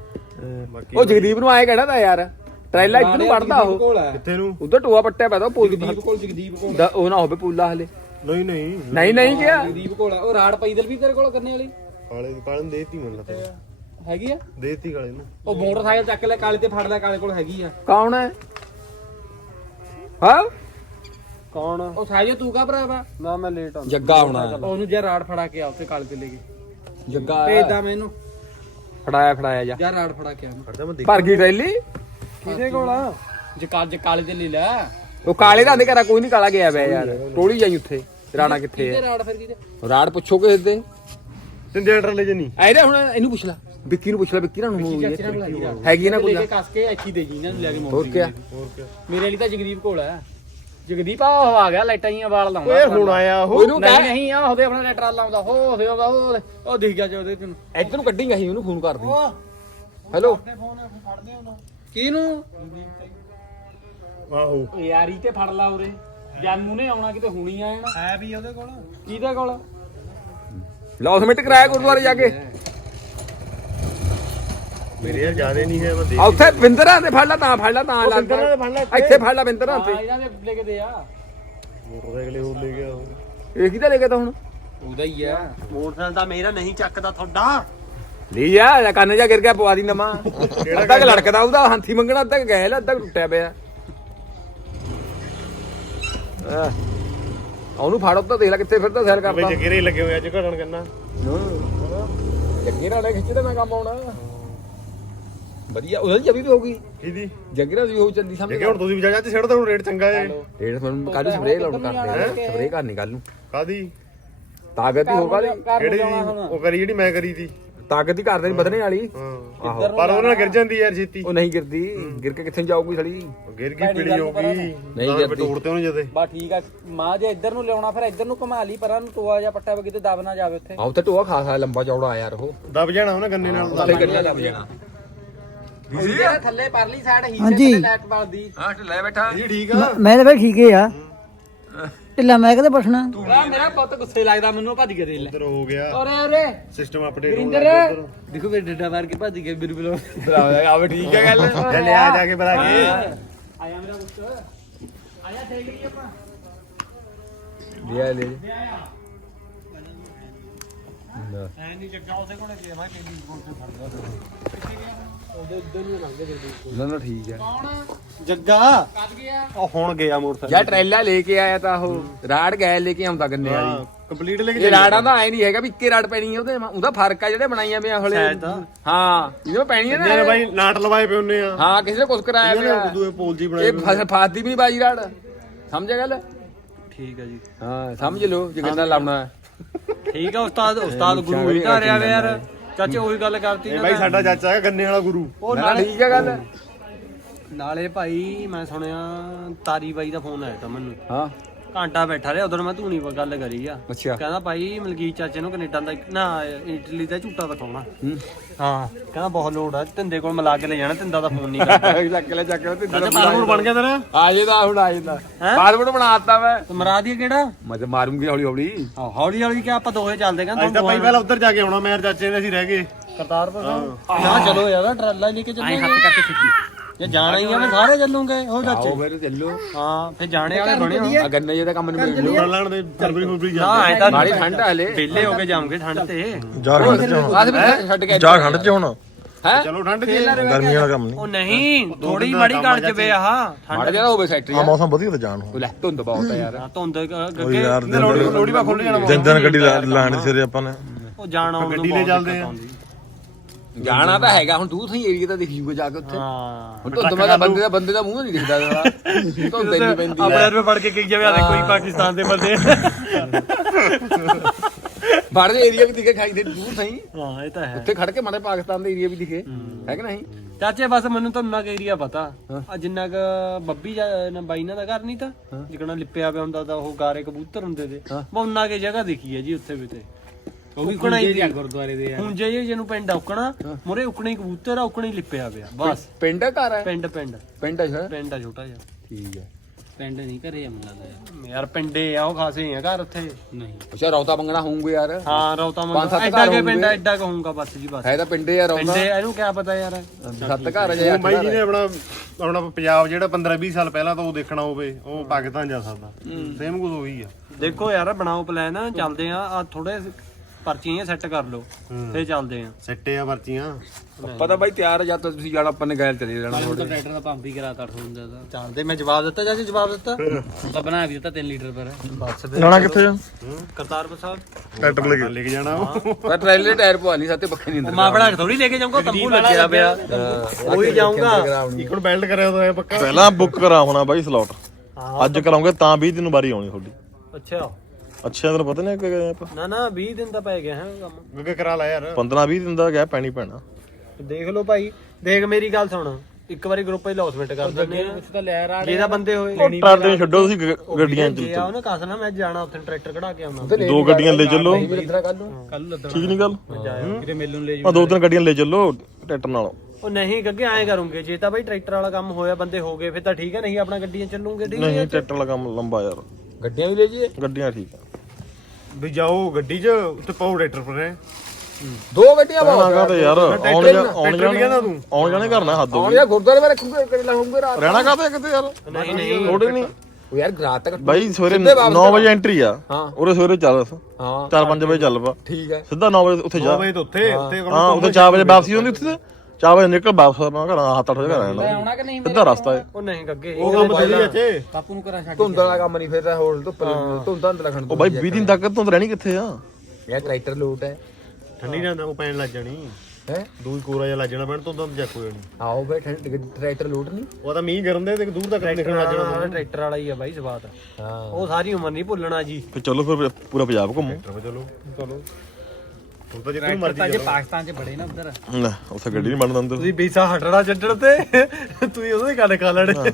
B: ਬਾਕੀ
F: ਉਹ ਜਗਦੀਪ ਨੂੰ ਆਏ ਕਹਿਣਾ ਤਾਂ ਯਾਰ। ਟ੍ਰੈਲਾ ਇੱਧਰ ਨੂੰ ਵੜਦਾ ਉਹ।
B: ਕਿੱਥੇ ਨੂੰ?
F: ਉਧਰ ਟੋਆ ਪੱਟਿਆ ਪੈਦਾ ਪੁੱਲ
A: ਜਗਦੀਪ ਕੋਲ ਜਗਦੀਪ ਕੋਲ।
F: ਦਾ ਉਹ ਨਾ ਹੋਵੇ ਪੁੱਲਾ ਹਲੇ।
B: ਨਹੀਂ ਨਹੀਂ।
F: ਨਹੀਂ ਨਹੀਂ ਗਿਆ।
A: ਜਗਦੀਪ ਕੋਲ ਆ। ਉਹ ਰਾੜ ਪੈਦਲ ਵੀ ਤੇਰੇ ਕੋਲ ਕਰਨੇ ਵਾਲੀ?
B: ਕਾਲੇ ਕਾਲੇ ਨੂੰ ਦੇਤੀ ਮੈਨੂੰ ਲੱਗਦਾ।
A: ਹੈਗੀ ਆ?
B: ਦੇਤੀ ਕਾਲੇ ਨੂੰ।
A: ਉਹ ਮੋਟਰਸਾਈਕਲ ਚੱਕ ਲੈ ਕਾਲੇ ਤੇ ਫੜ ਲੈ ਕਾਲੇ ਕੋਲ ਹੈਗੀ ਆ।
F: ਕੌਣ ਹੈ? ਹਾਂ?
E: ਕੌਣ?
A: ਉਹ ਸਾਜੋ ਤੂੰ ਕਾ ਭਰਾ ਵਾ?
E: ਨਾ ਮੈਂ ਲੇਟ ਆ।
F: ਜੱਗਾ ਹੋਣਾ।
A: ਉਹਨੂੰ ਜੇ ਰਾੜ ਫੜਾ ਕੇ ਆ ਉੱਤੇ ਕਾਲੇ ਤੇ ਲੈ ਕੇ।
F: ਜੱਗਾ।
A: ਭੇਜਦਾ ਮੈਨੂੰ
F: ਫੜਾਇਆ ਫੜਾਇਆ ਜਾ।
A: ਜਾਂ ਰਾੜ ਫੜਾ ਕੇ ਆ।
B: ਖੜਦਾ ਮੈਂ
F: ਭਰ ਗਈ ਟ੍ਰੈਲੀ?
E: ਕਿਹਦੇ ਕੋਲ ਆ?
A: ਜੇ ਕਾਲ ਜੇ ਕਾਲੇ ਤੇ ਲੈ ਲੈ
F: ਉਹ ਕਾਲੇ ਦਾ ਦੇ ਘਰਾ ਕੋਈ ਨਹੀਂ ਕਾਲਾ ਗਿਆ ਪਿਆ ਯਾਰ। ਟੋਲੀ ਜਾਈ ਉੱਥੇ। ਰਾਣਾ ਕਿੱਥੇ
A: ਕਿਹਦੇ
F: ਹੈ
A: ਰਾੜ ਫਿਰ ਕਿਹਦੇ?
F: ਰਾੜ ਪੁੱਛੋ ਕਿਸੇ ਦੇ।
B: ਤਿੰਨ ਜਨਰੇਟਰ ਲੈ ਜਨੀ
F: ਐਰੇ ਹੁਣ ਇਹਨੂੰ ਪੁੱਛ ਲੈ। ਵਿੱਕੀ ਨੂੰ ਪੁੱਛ ਲੈ ਵਿੱਕੀ ਨਾਲ ਨੂੰ ਹੋਈ
A: ਹੈਗੀ
F: ਹੈਗੀ ਨਾ ਕੋਈ
A: ਲੈ ਕੇ ਕੱਸ ਕੇ ਇੱਥੇ ਦੇ ਜੀ ਇਹਨਾਂ ਨੂੰ ਲੈ ਕੇ
F: ਹੋਰ ਕਿਆ?
B: ਹੋਰ ਕੀ
A: ਮੇਰੇ ਲਈ ਤਾਂ ਜਗਦੀਪ ਕੋਲ ਹੈ ਜਗਦੀਪ ਆ ਉਹ ਆ ਗਿਆ ਲਾਈਟਾਂ ਜੀਆਂ ਵਾਲ ਲਾਉਂਦਾ
B: ਓਏ ਹੁਣ ਆਇਆ ਉਹ।
A: ਉਹਨੂੰ ਨਹੀਂ ਨਹੀਂ ਆ ਉਹਦੇ ਆਪਣਾ ਟਰਾਲਾ ਲਾਉਂਦਾ। ਹੋ ਉਹਦੇ ਉਹਦਾ ਉਹ ਉਹ ਦਿਖ ਗਿਆ ਜੋ ਉਹਦੇ ਤੈਨੂੰ। ਇੱਧਰ ਨੂੰ ਕੱਢੀਂਗਾ ਸੀ ਉਹਨੂੰ ਫੋਨ ਕਰਦੀ ਹੈਲੋ ਕਿਹਨੂੰ?
B: ਆਹੋ।
A: ਯਾਰੀ ਤੇ ਫੜ ਲਾ ਉਰੇ। ਜਾਨੂ ਨੇ ਆਉਣਾ ਕਿਤੇ ਹੁਣੀ ਆ ਜਾਣਾ
E: ਹੈ ਵੀ ਉਹਦੇ ਕੋਲ?
A: ਕਿਹਦੇ ਕੋਲ?
F: ਲੌਸਮੈਂਟ ਕਰਾਇਆ ਗੁਰਦੁਆਰੇ ਜਾ ਕੇ।
B: ਮੇਰੇ ਯਾਰ ਜਿਆਦੇ ਨਹੀਂ ਹੈ ਮੈਂ ਦੇਖ
F: ਆ ਉੱਥੇ ਬਿੰਦਰਾਂ ਤੇ ਫੜ ਲਾ ਤਾਂ ਫੜ ਲਾ ਤਾਂ ਲੱਗ
B: ਬਿੰਦਰਾਂ ਤੇ ਫੜ ਲਾ ਇੱਥੇ।
F: ਇੱਥੇ ਫੜ ਲਾ ਬਿੰਦਰਾਂ ਤੇ
A: ਹਾਂ ਇਹਨਾਂ ਦੇ ਲੈ ਕੇ ਦੇ ਆ।
B: ਮੋਟਰਸਾਈਕਲ ਹੋਰ ਲੈ ਗਿਆ ਉਹ
F: ਇਹ ਕਿਹਦਾ ਲੈ ਕੇ ਤਾਂ ਹੁਣ?
A: ਉਹਦਾ ਹੀ ਆ।
E: ਮੋਟਰਸਾਈਕਲ ਦਾ ਮੇਰਾ ਨਹੀਂ ਚੱਕਦਾ ਤੁਹਾਡਾ।
F: ਲਈ ਆ ਕੰਨ ਜਾ ਗਿਰ ਗਿਆ ਪਵਾ ਦੀ ਨਵਾਂ। ਅੱਧਾ ਕ ਲੜਕਦਾ ਉਹਦਾ ਹਾਥੀ ਮੰਗਣਾ ਅੱਧਾ ਕੁ ਗੈਲ ਅੱਧਾ ਕੁ ਟੁੱਟਿਆ ਪਿਆ। ਆਹ। ਉਹਨੂੰ ਫੜ ਉੱਤਾ ਦੇਖ ਲੈ ਕਿੱਥੇ ਫਿਰਦਾ ਸੈਰ ਕਰਦਾ।
B: ਜਗੇਰੇ ਲੱਗੇ ਹੋਏ ਅੱਜ ਘੜਨ ਕੰਨਾ?
F: ਜੱਗੇ ਨਾਲ ਖਿੱਚਦੇ ਮੈਂ ਕੰਮ ਆਉਣਾ। ਵਧੀਆ ਉਹਦੀ ਜਬੀ ਵੀ ਹੋ ਗਈ
B: ਕਿਹਦੀ?
F: ਜੱਗੇ ਨਾਲ ਵੀ ਹੋ ਚੱਲਦੀ ਸਮਝ
B: ਜਗੇ ਹੁਣ ਤੁਸੀਂ ਵੀ ਜਾ ਤੇ ਛੱਡ ਹੁਣ ਰੇਟ ਚੰਗਾ ਏ
F: ਰੇਡ ਤੁਹਾਨੂੰ ਕੱਲ ਸਪਰੇਅ ਲਾਉਣ ਕਰਦੇ ਸਪਰੇਅ ਕਰਨੀ ਕੱਲ ਨੂੰ।
B: ਕਾਦੀ
F: ਤਾਕਤ ਹੀ ਹੋਗਾ
B: ਕਿਹੜੀ? ਉਹ ਕਰੀ ਜਿਹੜੀ ਮੈਂ ਕਰੀ ਤੀ
F: ਤਾਕਤ ਹੀ ਕਰਦੇ ਨਹੀਂ ਵਧਣੇ ਵਾਲੀ। ਆਹੋ।
B: ਪਰ ਉਹਨਾਂ ਨਾਲ ਗਿਰ ਜਾਂਦੀ ਯਾਰ ਛੇਤੀ
F: ਉਹ ਨਹੀਂ ਗਿਰਦੀ। ਗਿਰ ਕੇ ਕਿੱਥੇ ਜਾਊਗੀ ਸੜੀ
B: ਗਿਰ ਗਈ ਪੀੜੀ ਹੋ ਗਈ।
F: ਨਹੀਂ
B: ਤਾਂ
F: ਗਿਰਦੀ।
B: ਤੋੜਤੇ ਉਹਨੂੰ ਜਦੇ।
A: ਬਾ ਠੀਕ ਆ। ਮਾਂ ਜੇ ਇੱਧਰ ਨੂੰ ਲਿਆਉਣਾ ਫਿਰ ਇੱਧਰ ਨੂੰ ਘੁਮਾ ਲਈ ਪਰਾਂ ਨੂੰ ਟੋਆ ਜਾਂ ਪੱਟਾ ਵਾ ਕਿਤੇ ਦਬ ਨਾ ਜਾਵੇ ਉੱਥੇ।
F: ਆ ਉੱਥੇ ਟੋਆ ਖਾਸਾ ਲੰਬਾ ਚੌੜਾ ਆ ਯਾਰ ਉਹ।
B: ਦਬ ਜਾਣਾ ਉਹਨਾਂ ਗੰਨੇ ਨਾਲ।
F: ਥੱਲੇ ਗੱਡੀਆਂ ਲੱਗ ਜਾਣਾ।
A: ਥੱਲੇ ਪਰਲੀ ਸਾਈਡ ਹੀ
G: ਹਾਂਜੀ।
A: ਲਾਈਟ ਬਲਦੀ
F: ਹਾਂ ਲੈ ਬੈਠਾ।
B: ਇਹ ਠੀਕ ਆ।
G: ਮੈਂ ਤਾਂ ਫਿਰ ਠੀਕ ਹੀ। ਆ ਢਿੱਲਾ ਮੈਂ ਕਿਤੇ ਪੁੱਛਣਾ?
A: ਆ ਮੇਰਾ ਪੁੱਤ ਗੁੱਸੇ ਲੱਗਦਾ ਮੈਨੂੰ ਭੱਜ ਕੇ ਦੇ ਲੈ।
B: ਉਧਰ ਹੋ ਗਿਆ।
A: ਔਰੇ ਔਰੇ
B: ਸਿਸਟਮ ਅਪਡੇਟ ਹੋ ਗਿਆ ਉਧਰ।
A: ਦੇਖੋ ਮੇਰੇ ਡੱਡਾ ਮਾਰ ਕੇ ਭੱਜ ਗਿਆ ਬਿਲਕੁਲ
F: ਆਵੇ ਠੀਕ ਹੈ ਗੱਲ।
B: ਲੈ ਲਿਆ ਜਾ ਕੇ ਬਤਾ ਕੇ
A: ਆਇਆ ਮੇਰਾ ਪੁੱਤ। ਆਇਆ ਠੇਕ ਲਈ ਆਪਾਂ।
F: ਲਿਆ ਲੈ
E: ਐ ਨਹੀਂ ਚੱਕਾ ਉਹਦੇ ਕੋਲੇ ਗਿਆ ਮੈਂ ਕਿੰਨੀ ਕੋਲ ਤੇ ਫੜ
F: ਨਾ ਨਾ ਠੀਕ ਹੈ।
E: ਜੱਗਾ।
A: ਕੱਦ ਗਿਆ?
E: ਉਹ ਹੁਣ ਗਿਆ ਮੋਟਰਸਾਈਕਲ
F: ਯਾ ਟਰੈਲਾ ਲੈ ਕੇ ਆਇਆ ਤਾਂ ਉਹ ਰਾੜ ਗੈਲ ਲੈ ਕੇ ਆਉਂਦਾ ਗੰਨੇ ਵਾਲੀ।
B: ਕੰਪਲੀਟ ਲੈ ਕੇ
F: ਇਹ ਰਾੜਾਂ ਦਾ ਐ ਨਹੀਂ ਹੈਗਾ ਵੀ ਇੱਕੇ ਰਾੜ ਪੈਣੀ ਹੈ ਉਹਦੇ ਉਹਦਾ ਫ਼ਰਕ ਆ ਜਿਹੜੇ ਬਣਾਈਆਂ ਪਿਆ ਹਲੇ। ਹਾਂ ਇਹਦੇ ਪੈਣੀ ਹੈ ਨਾ।
B: ਬਾਈ ਨਾਟ ਲਵਾਏ ਪਏ ਹੁੰਨੇ ਆ।
F: ਹਾਂ ਕਿਸੇ ਨੇ ਕੁਝ ਕਰਾਇਆ
B: ਇਹਨਾਂ
F: ਪਿਆ।
B: ਨੇ ਦੂਏ ਪੋਲ ਜੀ ਬਣਾਏ
F: ਇਹ ਫਸ ਫਾਸਦੀ ਵੀ ਨਹੀਂ ਬਾਜੀ ਰਾੜ। ਸਮਝਿਆ ਗੱਲ?
E: ਠੀਕ ਹੈ ਜੀ।
F: ਹਾਂ ਸਮਝ ਲਓ ਜੇ ਕਿੰਨਾ ਲਾਉਣਾ। ਹੈ
E: ਠੀਕ ਹੈ ਉਸਤਾਦ ਉਸਤਾਦ ਗੁਰੂ ਹੀ ਧਾਰਿਆ ਵੇ ਯਾਰ। ਚਾਚੇ ਉਹੀ ਗੱਲ ਕਰਤੀ
B: ਇਹ
E: ਨਾ
B: ਬਾਈ ਸਾਡਾ ਚਾਚਾ ਹੈ ਗੰਨੇ ਵਾਲਾ ਗੁਰੂ।
E: ਉਹ
F: ਨਾ
E: ਨਾਲੇ
F: ਠੀਕ ਹੈ ਗੱਲ।
E: ਨਾਲੇ ਭਾਈ ਮੈਂ ਸੁਣਿਆ ਤਾਰੀ ਬਾਈ ਦਾ ਫੋਨ ਆਇਆ ਤਾਂ ਮੈਨੂੰ।
F: ਹਾਂ।
E: ਘੰਟਾ ਬੈਠਾ ਰਿਹਾ ਉਦੋਂ ਮੈਂ ਧੂਣੀ ਪਰ ਗੱਲ ਕਰੀ ਆ।
F: ਅੱਛਾ।
E: ਕਹਿੰਦਾ ਭਾਈ ਮਲਕੀਤ ਚਾਚੇ ਨੂੰ ਕੈਨੇਡਾ ਦਾ ਨਾ ਇਟਲੀ ਦਾ ਝੂਟਾ ਦਿਖਾਉਣਾ।
F: ਹੂੰ।
E: ਕਹਿੰਦਾ ਬਹੁਤ ਲੋੜ ਆ ਤਿੰਦੇ ਕੋਲ ਮਿਲਾ ਕੇ ਲੈ ਜਾਣਾ ਤਿੰਦਾ ਦਾ ਫੋਨ ਨਹੀਂ ਕਰਦਾ।
F: ਚੱਕ ਲੈ ਚੱਕ ਲੈ ਤੇ
E: ਪਾਸਪੋਰਟ ਬਣ ਗਿਆ ਤੇਰਾ?
F: ਆ ਜੇਦਾ ਹੁਣ ਆ ਜੇਦਾ
E: ਹੈਂ?
F: ਪਾਸਪੋਰਟ ਬਣਾਤਾ ਮੈਂ।
E: ਤੇ ਮਰਾ ਦੀ ਕਿਹੜਾ?
F: ਮੈਂ ਤੇ ਮਾਰੂੰਗੀ ਹੌਲੀ ਹੌਲੀ।
E: ਹੌਲੀ ਹੌਲੀ ਕਿ ਆਪਾਂ ਦੋਹੇ ਚੱਲਦੇ ਕਹਿੰਦਾ
B: ਅੱਜ ਤਾਂ ਬਾਈ ਪਹਿਲਾਂ ਉੱਧਰ ਜਾ ਕੇ ਆਉਣਾ ਮੈਂ ਯਾਰ ਚਾਚੇ ਨੇ ਅਸੀਂ ਰਹਿ ਗਏ।
E: ਕਰਤਾਰਪੁਰ ਹਾਂ। ਚਲੋ ਯਾਰ ਟਰਾਲਾ ਲੈ ਕੇ ਚੱਲਾਂਗੇ ਹੱਥ ਕਰਕੇ ਛੁੱਟੀ ਜੇ ਜਾਣਾ ਹੀ ਆ ਮੈਂ ਸਾਰੇ ਚੱਲੂਗੇ ਹੋ ਚਾਚੇ।
F: ਆਓ ਫਿਰ ਚੱਲੋ।
E: ਹਾਂ ਫਿਰ ਜਾਣੇ ਵਾਲੇ ਬਣੇ ਹੋਣ।
F: ਆ ਗੰਨੇ ਜੇ ਦਾ ਕੰਮ ਨਿਬੇੜ ਲਓ।
B: ਲੈਣ ਦੇ ਫਰਵਰੀ ਫਰਵਰੀ
E: ਨਾ
B: ਜਾ
E: ਐ ਤਾਂ
F: ਮਾੜੀ ਠੰਡ ਆ ਹਲੇ।
E: ਵਿਹਲੇ ਹੋ ਕੇ ਜਾਵਾਂਗੇ ਠੰਡ ਤੇ।
C: ਜਾ ਠੰਡ ਚ ਹੁਣ।
F: ਆਸ ਵੀ ਛੱਡ ਕੇ
C: ਜਾ ਠੰਡ ਚ ਹੁਣ।
F: ਹੈ?
B: ਚਲੋ ਠੰਡ ਜੀ
C: ਗਰਮੀ ਵਾਲਾ ਕੰਮ ਨਹੀਂ।
E: ਉਹ ਨਹੀਂ ਥੋੜੀ ਮਾੜੀ ਕਾਲ ਚ ਵੇ ਆਹ ਠੰਡ
F: ਮਾੜਾ ਹੋਵੇ ਸੈਕਟਰੀ
C: ਆ। ਮੌਸਮ ਵਧੀਆ ਤਾਂ ਜਾਣ ਹੁਣ।
F: ਲੈ ਧੁੰਦ ਬਹੁਤ ਆ ਯਾਰ।
E: ਧੁੰਦ
C: ਉਹ
E: ਗੱਗੇ
C: ਯਾਰ ਦਿਨ
B: ਲੋੜੀ ਬਾ ਖੁੱਲ ਜਾਣਾ।
C: ਦਿਨ ਦਿਨ ਗੱਡੀ ਲਾ- ਲਾਣ ਸਿਰੇ ਆਪਾਂ ਨੇ।
E: ਉਹ ਜਾਣਾ
B: ਗੱਡੀ ਲੈ ਚੱਲਦੇ ਆ।
F: ਜਾਣਾ ਤਾਂ ਹੈਗਾ ਹੁਣ ਦੂਰ ਸਹੀ ਏਰੀਆ ਤਾਂ ਦਿਖ ਜੂਗਾ ਜਾ ਕੇ ਉੱਥੇ।
E: ਹਾਂ।
F: ਹੁਣ ਧੁੰਦ ਮੈਂ ਬੰਦੇ ਦਾ ਬੰਦੇ ਦਾ ਮੂੰਹ ਨਹੀਂ ਦਿਖਦਾ ਜਰਾ ਧੁੰਦ ਇੰਨੀ ਪੈਂਦੀ
E: ਆਪਣੇ ਰੁਪਏ ਫੜ ਕੇ ਕਹੀ ਜਾਵੇ ਆ ਦੇਖੋ ਹੀ ਪਾਕਿਸਤਾਨ ਦੇ ਬੰਦੇ।
F: ਬਾਹਰ ਦੇ ਏਰੀਆ ਵੀ ਦਿਖੇ ਖਾਈ ਦੇ ਦੂਰ ਸਹੀ
E: ਹਾਂ ਇਹ ਤਾਂ ਹੈ।
F: ਉੱਥੇ ਖੜ ਕੇ ਮਾੜੇ ਪਾਕਿਸਤਾਨ ਦੇ ਏਰੀਆ ਵੀ ਦਿਖੇ। ਹੈ। ਕਿ ਨਹੀਂ?
E: ਚਾਚੇ ਬਸ ਮੈਨੂੰ ਤਾਂ ਉਨਾ ਕੁ ਏਰੀਆ ਪਤਾ। ਆ ਜਿੰਨਾ ਕ ਬੱਬੀ ਜਾ- ਨਾ ਬਾਈ ਨਾਲ ਦਾ ਘਰ ਨਹੀਂ ਤਾਂ ਜਿਕਣਾ ਲਿਪਿਆ ਪਿਆ ਹੁੰਦਾ ਤਾਂ ਉਹ ਗਾਰੇ ਕਬੂਤਰ ਹੁੰਦੇ ਤੇ ਮੈਂ ਉਨਾ ਕੇ ਜਗ੍ਹਾ ਦੇਖੀ ਹੈ ਜੀ ਉੱਥੇ ਵੀ ਤੇ। ਉਕਣਾ ਹੀ ਦੀ
A: ਗੁਰਦੁਆਰੇ ਦੇ
E: ਹੁਣ ਜੇ ਜਿਹਨੂੰ ਪਿੰਡ ਔਕਣਾ ਮੁਰੇ ਉਕਣੇ ਹੀ ਕਬੂਤਰ ਆ ਉਕਣੇ ਹੀ ਲਿਪਿਆ ਪਿਆ ਬਸ।
F: ਪਿੰਡ ਆ ਘਰ ਹੈ
E: ਪਿੰਡ ਪਿੰਡ।
F: ਪਿੰਡ ਹੈ ਸਰ
E: ਪਿੰਡ ਆ ਛੋਟਾ ਜਿਹਾ।
F: ਠੀਕ ਹੈ
A: ਪਿੰਡ ਨਹੀਂ ਘਰੇ ਆ ਮੁੰਡਾ ਦਾ
E: ਯਾਰ ਪਿੰਡੇ ਆ ਉਹ ਖਾਸੇ ਆ ਘਰ ਉੱਥੇ।
A: ਨਹੀਂ।
F: ਅੱਛਾ ਰੌਤਾ ਮੰਗਣਾ ਹੋਊਗਾ ਯਾਰ।
E: ਹਾਂ ਰੌਤਾ
F: ਪੰਜ
E: ਮੰਗਾ
F: ਸੱਤ
E: ਐਡਾ ਕੇ ਪਿੰਡ। ਐਡਾ ਕਹੂੰਗਾ ਬਸ ਜੀ ਬਸ।
F: ਹੈ ਤਾਂ ਪਿੰਡੇ ਆ ਰੌਤਾ।
E: ਪਿੰਡੇ ਇਹਨੂੰ ਕਿਆ ਪਤਾ ਯਾਰ।
F: ਸੱਤ ਘਰ ਜੇ
B: ਬਾਈ ਜੀ। ਨੇ ਆਪਣਾ ਆਪਣਾ ਪੰਜਾਬ ਜਿਹੜਾ 15 20 ਸਾਲ ਪਹਿਲਾਂ ਤੋਂ ਉਹ ਦੇਖਣਾ ਹੋਵੇ ਉਹ ਪਾਕਿਸਤਾਨ ਜਾ ਸਕਦਾ ਸੇਮ ਕੁਝ ਉਹੀ ਆ।
E: ਦੇਖੋ ਯਾਰ ਬਣਾਓ ਪਲਾਨ ਚੱਲਦੇ ਆ। ਆ ਥੋੜੇ ਪਰਚੀਆਂ ਸੈੱਟ ਕਰ ਲਓ ਫੇਰ ਚੱਲਦੇ ਆ।
B: ਸੱਟੇ ਆ ਵਰਤੀਆਂ
F: ਪਤਾ ਬਾਈ ਤਿਆਰ ਜਾਂ ਤਾਂ ਤੁਸੀਂ ਜਾਣਾ ਆਪਾਂ ਨੇ ਗੈਲ ਚਲੇ ਜਾਣਾ
A: ਤਾਂ ਟਰੈਕਟਰ ਦਾ ਪੰਪ ਹੀ ਕਰਾਤਾ 800 ਦਾ ਦਾ
E: ਚੱਲਦੇ ਮੈਂ ਜਵਾਬ ਦਿੱਤਾ ਜਾਂ ਜਵਾਬ ਦਿੱਤਾ?
A: ਤਾਂ ਬਣਾ ਵੀ ਦਿੱਤਾ 3 ਲੀਟਰ ਪਰ।
E: ਬਸ ਫਿਰ।
C: ਕਿੱਥੇ ਆ?
E: ਕਰਤਾਰਪੁਰ ਸਾਹਿਬ।
C: ਟਰੈਕਟਰ ਲੈ ਕੇ।
B: ਲੈ ਕੇ ਜਾਣਾ ਉਹ
F: ਪਰ ਟ੍ਰੇਲਰ ਟਾਇਰ ਪਵਾ ਨਹੀਂ ਸਾਤੇ ਪੱਖੇ ਨਹੀਂ ਅੰਦਰ
E: ਮਾਂ ਬਣਾ ਕੇ ਥੋੜੀ ਲੈ ਕੇ ਜਾਊਂਗਾ ਤੰਬੂ ਲੱਗਿਆ ਪਿਆ। ਉਹੀ ਜਾਊਂਗਾ।
B: ਇੱਕ ਹੁਣ ਬੈਲਟ ਕਰਿਆ ਹੋਇਆ ਪੱਕਾ।
C: ਪਹਿਲਾਂ ਬੁੱਕ ਕਰਾ ਹੋਣਾ ਬਾਈ ਸਲੋਟ ਅੱਜ ਕਰਾਉਂਗੇ ਤਾਂ 20 ਦਿਨ ਵਾਰੀ ਆਉਣੀ ਤੁਹਾਡੀ।
E: ਅੱਛਾ।
C: ਅੱਛਾ ਤੈਨੂੰ ਪਤਾ ਨਹੀਂ ਕਿ ਆਪਾਂ?
E: ਨਾ ਨਾ 20 ਦਿਨ ਤਾਂ ਪੈ ਗਿਆ ਹੈ ਕੰਮ।
B: ਗੱਗੇ ਕਰਾ ਲੈ ਯਾਰ।
C: 15 20 ਦਿਨ ਦਾ ਗਿਆ ਪੈਣੀ ਪੈਣਾ।
E: ਦੇਖ ਲਓ ਭਾਈ ਦੇਖ ਮੇਰੀ ਗੱਲ ਸੁਣ। ਇੱਕ ਵਾਰੀ ਗਰੁੱਪ 'ਚ ਲੌਸਮੈਂਟ ਕਰ ਦਿੰਦੇ ਆ।
A: ਤਾਂ ਲੈ ਰਾ
E: ਜੇ ਤਾਂ ਬੰਦੇ ਹੋਏ।
C: ਟਰਾਲੇ ਨੂੰ ਛੱਡੋ ਤੁਸੀਂ ਗ- ਗੱਡੀਆਂ ਚ।
E: ਜੇ ਆ ਉਹਨੇ ਕਸਣਾ ਮੈਂ ਜਾਣਾ ਉੱਥੇ ਟਰੈਕਟਰ ਕਢਾ ਕੇ ਆਉਣਾ।
C: ਦੋ ਗੱਡੀਆਂ ਲੈ ਚੱਲੋ।
A: ਕੱਲ ਨੂੰ। ਲੱਦਣਾ।
C: ਠੀਕ ਨਹੀਂ ਗੱਲ?
A: ਕਿਤੇ ਮੇਲੂ ਨੂੰ ਲੈ
C: ਆ ਦੋ ਤਿੰਨ ਗੱਡੀਆਂ ਲੈ ਚੱਲੋ ਟਰੈਕਟਰ ਨਾਲ।
E: ਉਹ ਨਹੀਂ ਅੱਗੇ ਐਂ ਕਰੂੰਗੇ। ਜੇ ਤਾਂ ਬਈ ਟਰੈਕਟਰ ਵਾਲਾ ਕੰਮ ਹੋਇਆ ਬੰਦੇ ਹੋ ਗਏ ਫਿਰ ਤਾਂ ਠੀਕ ਹੈ ਨਹੀਂ ਆਪਣਾ ਗੱਡੀਆਂ ਚੱਲੂਗੇ ਠੀਕ ਹੈ।
C: ਨਹੀਂ ਟਰੈਕਟਰ ਵਾਲਾ ਕੰਮ ਲੰਬਾ ਯਾਰ।
A: ਗੱਡੀਆਂ ਵੀ ਲੈ ਜੀਏ
C: ਗੱਡੀਆਂ ਠੀਕ ਆ।
B: ਵੀ ਜਾਓ ਗੱਡੀ 'ਚ ਉੱਤੇ ਪਾਓ ਟਰੈਕਟਰ ਪਰ ਹੈ।
A: ਦੋ ਗੱਡੀਆਂ
C: ਰਹਿਣਾ ਕਾਤੇ ਯਾਰ ਆਉਣ ਜਾ- ਆਉਣ ਜਾਣੇ
B: ਕਹਿੰਦਾ ਤੂੰ।
C: ਆਉਣ ਜਾਣੇ ਕਰਨਾ ਹੱਦ ਹੋ
A: ਆਉਣ
C: ਗਈ।
A: ਯਾਰ ਗੁਰਦੁਆਰੇ ਰੱਖੂਗੇ ਕਿਹੜੇ ਲਾਉਂਗੇ ਰਾਤ?
C: ਰਹਿਣਾ ਕਾਤੇ ਕਿਤੇ ਯਾਰ?
E: ਨਹੀਂ ਨਹੀਂ
C: ਥੋੜੇ ਨਹੀਂ।
A: ਉਹ ਯਾਰ ਰਾਤ ਤੱਕ
C: ਬਾਈ ਸਵੇਰੇ
A: ਸਿੱਧੇ ਵਾਪਸ
C: 9 ਵਜੇ ਐਂਟਰੀ ਆ।
A: ਹਾਂ।
C: ਉਰੇ ਸਵੇਰੇ ਚੱਲ।
A: ਹਾਂ
C: 4-5 ਵਜੇ ਚੱਲ ਪਾ
A: ਠੀਕ ਹੈ।
C: ਸਿੱਧਾ 9 ਵਜੇ ਉੱਥੇ ਜਾ।
B: ਵੇ ਤਾਂ ਉੱਥੇ ਉੱਥੇ
C: ਹਾਂ ਉੱਥੇ 4 ਵਜੇ ਵਾਪਸੀ ਹੁੰਦੀ ਉੱਥੇ 4 ਵਜੇ ਨਿਕਲ ਵਾਪਸ ਮੈਂ ਘਰਾਂ 7-8 ਵਜੇ ਘਰ ਜਾਣਾ।
A: ਆਉਣਾ ਕਿ ਨਹੀਂ
C: ਸਿੱਧਾ ਰਸਤਾ ਹੈ
E: ਉਹ ਨਹੀਂ ਅੱਗੇ
B: ਉਹ ਕੰਮ ਚੱਲੀ ਅੱਛੇ
A: ਬਾਪੂ ਨੂੰ ਕਰਾਂ ਛੱਡ ਧੁੰਦ ਵਾਲਾ ਕੰਮ ਨਹੀਂ ਫਿਰ ਹੋਰ ਧੁੱਪ ਧੁੰਦ ਧੰਦ ਲਖਣ
C: ਉਹ ਬਾਈ 20 ਦਿਨ ਤੱਕ ਤੂੰ ਰਹਿਣੀ ਕਿੱਥੇ ਆ?
A: ਯਾਰ ਟਰੈਕਟਰ ਲੋਟ ਹੈ।
B: ਠੰਡੀ ਰਹਿੰਦਾ ਉਹ ਪੈਣ ਲੱਗ ਜਾਣੀ।
A: ਹੈ?
B: ਦੂਈ ਕੋਰਾ ਜਿਹਾ ਲੱਗ ਜਾਣਾ ਪੈਣ ਤੋਂ ਤਾਂ ਜੱਕ ਹੋ ਜਾਣੀ।
A: ਆਓ ਬਈ ਟਰੈਕਟਰ ਲੋਟ ਨਹੀਂ?
B: ਉਹ ਤਾਂ ਮੀਂਹ ਗਰਨ ਦੇ ਤੇ ਦੂਰ ਤੱਕ ਨਿਕਲਣ ਲੱਗ ਜਾਣਾ।
E: ਟਰੈਕਟਰ ਵਾਲਾ ਹੀ ਆ ਬਾਈ ਸਵਾਦ।
A: ਹਾਂ।
E: ਉਹ ਸਾਰੀ ਉਮਰ ਨਹੀਂ ਭੁੱਲਣਾ ਜੀ।
C: ਫਿਰ ਚਲੋ ਫਿਰ ਪੂਰਾ ਪੰਜਾਬ ਘੁੰਮੋ।
B: ਚਲੋ ਚਲੋ। ਹੁਣ ਤਾਂ ਜਿੱਥੇ ਮਰਜ਼ੀ
A: ਜੇ ਪਾਕਿਸਤਾਨ 'ਚ ਬੜੇ ਨਾ ਉਧਰ।
C: ਲੈ ਉੱਥੇ ਗੱਡੀ ਨਹੀਂ ਬਣਨ ਦਿੰਦੇ।
E: ਤੁਸੀਂ ਵੀਸਾ ਹਟਣਾ ਛੱਡਣ ਤੇ। ਤੁਸੀਂ ਉਹਦੇ ਕੰਨ ਖਾ ਲੈਣੇ।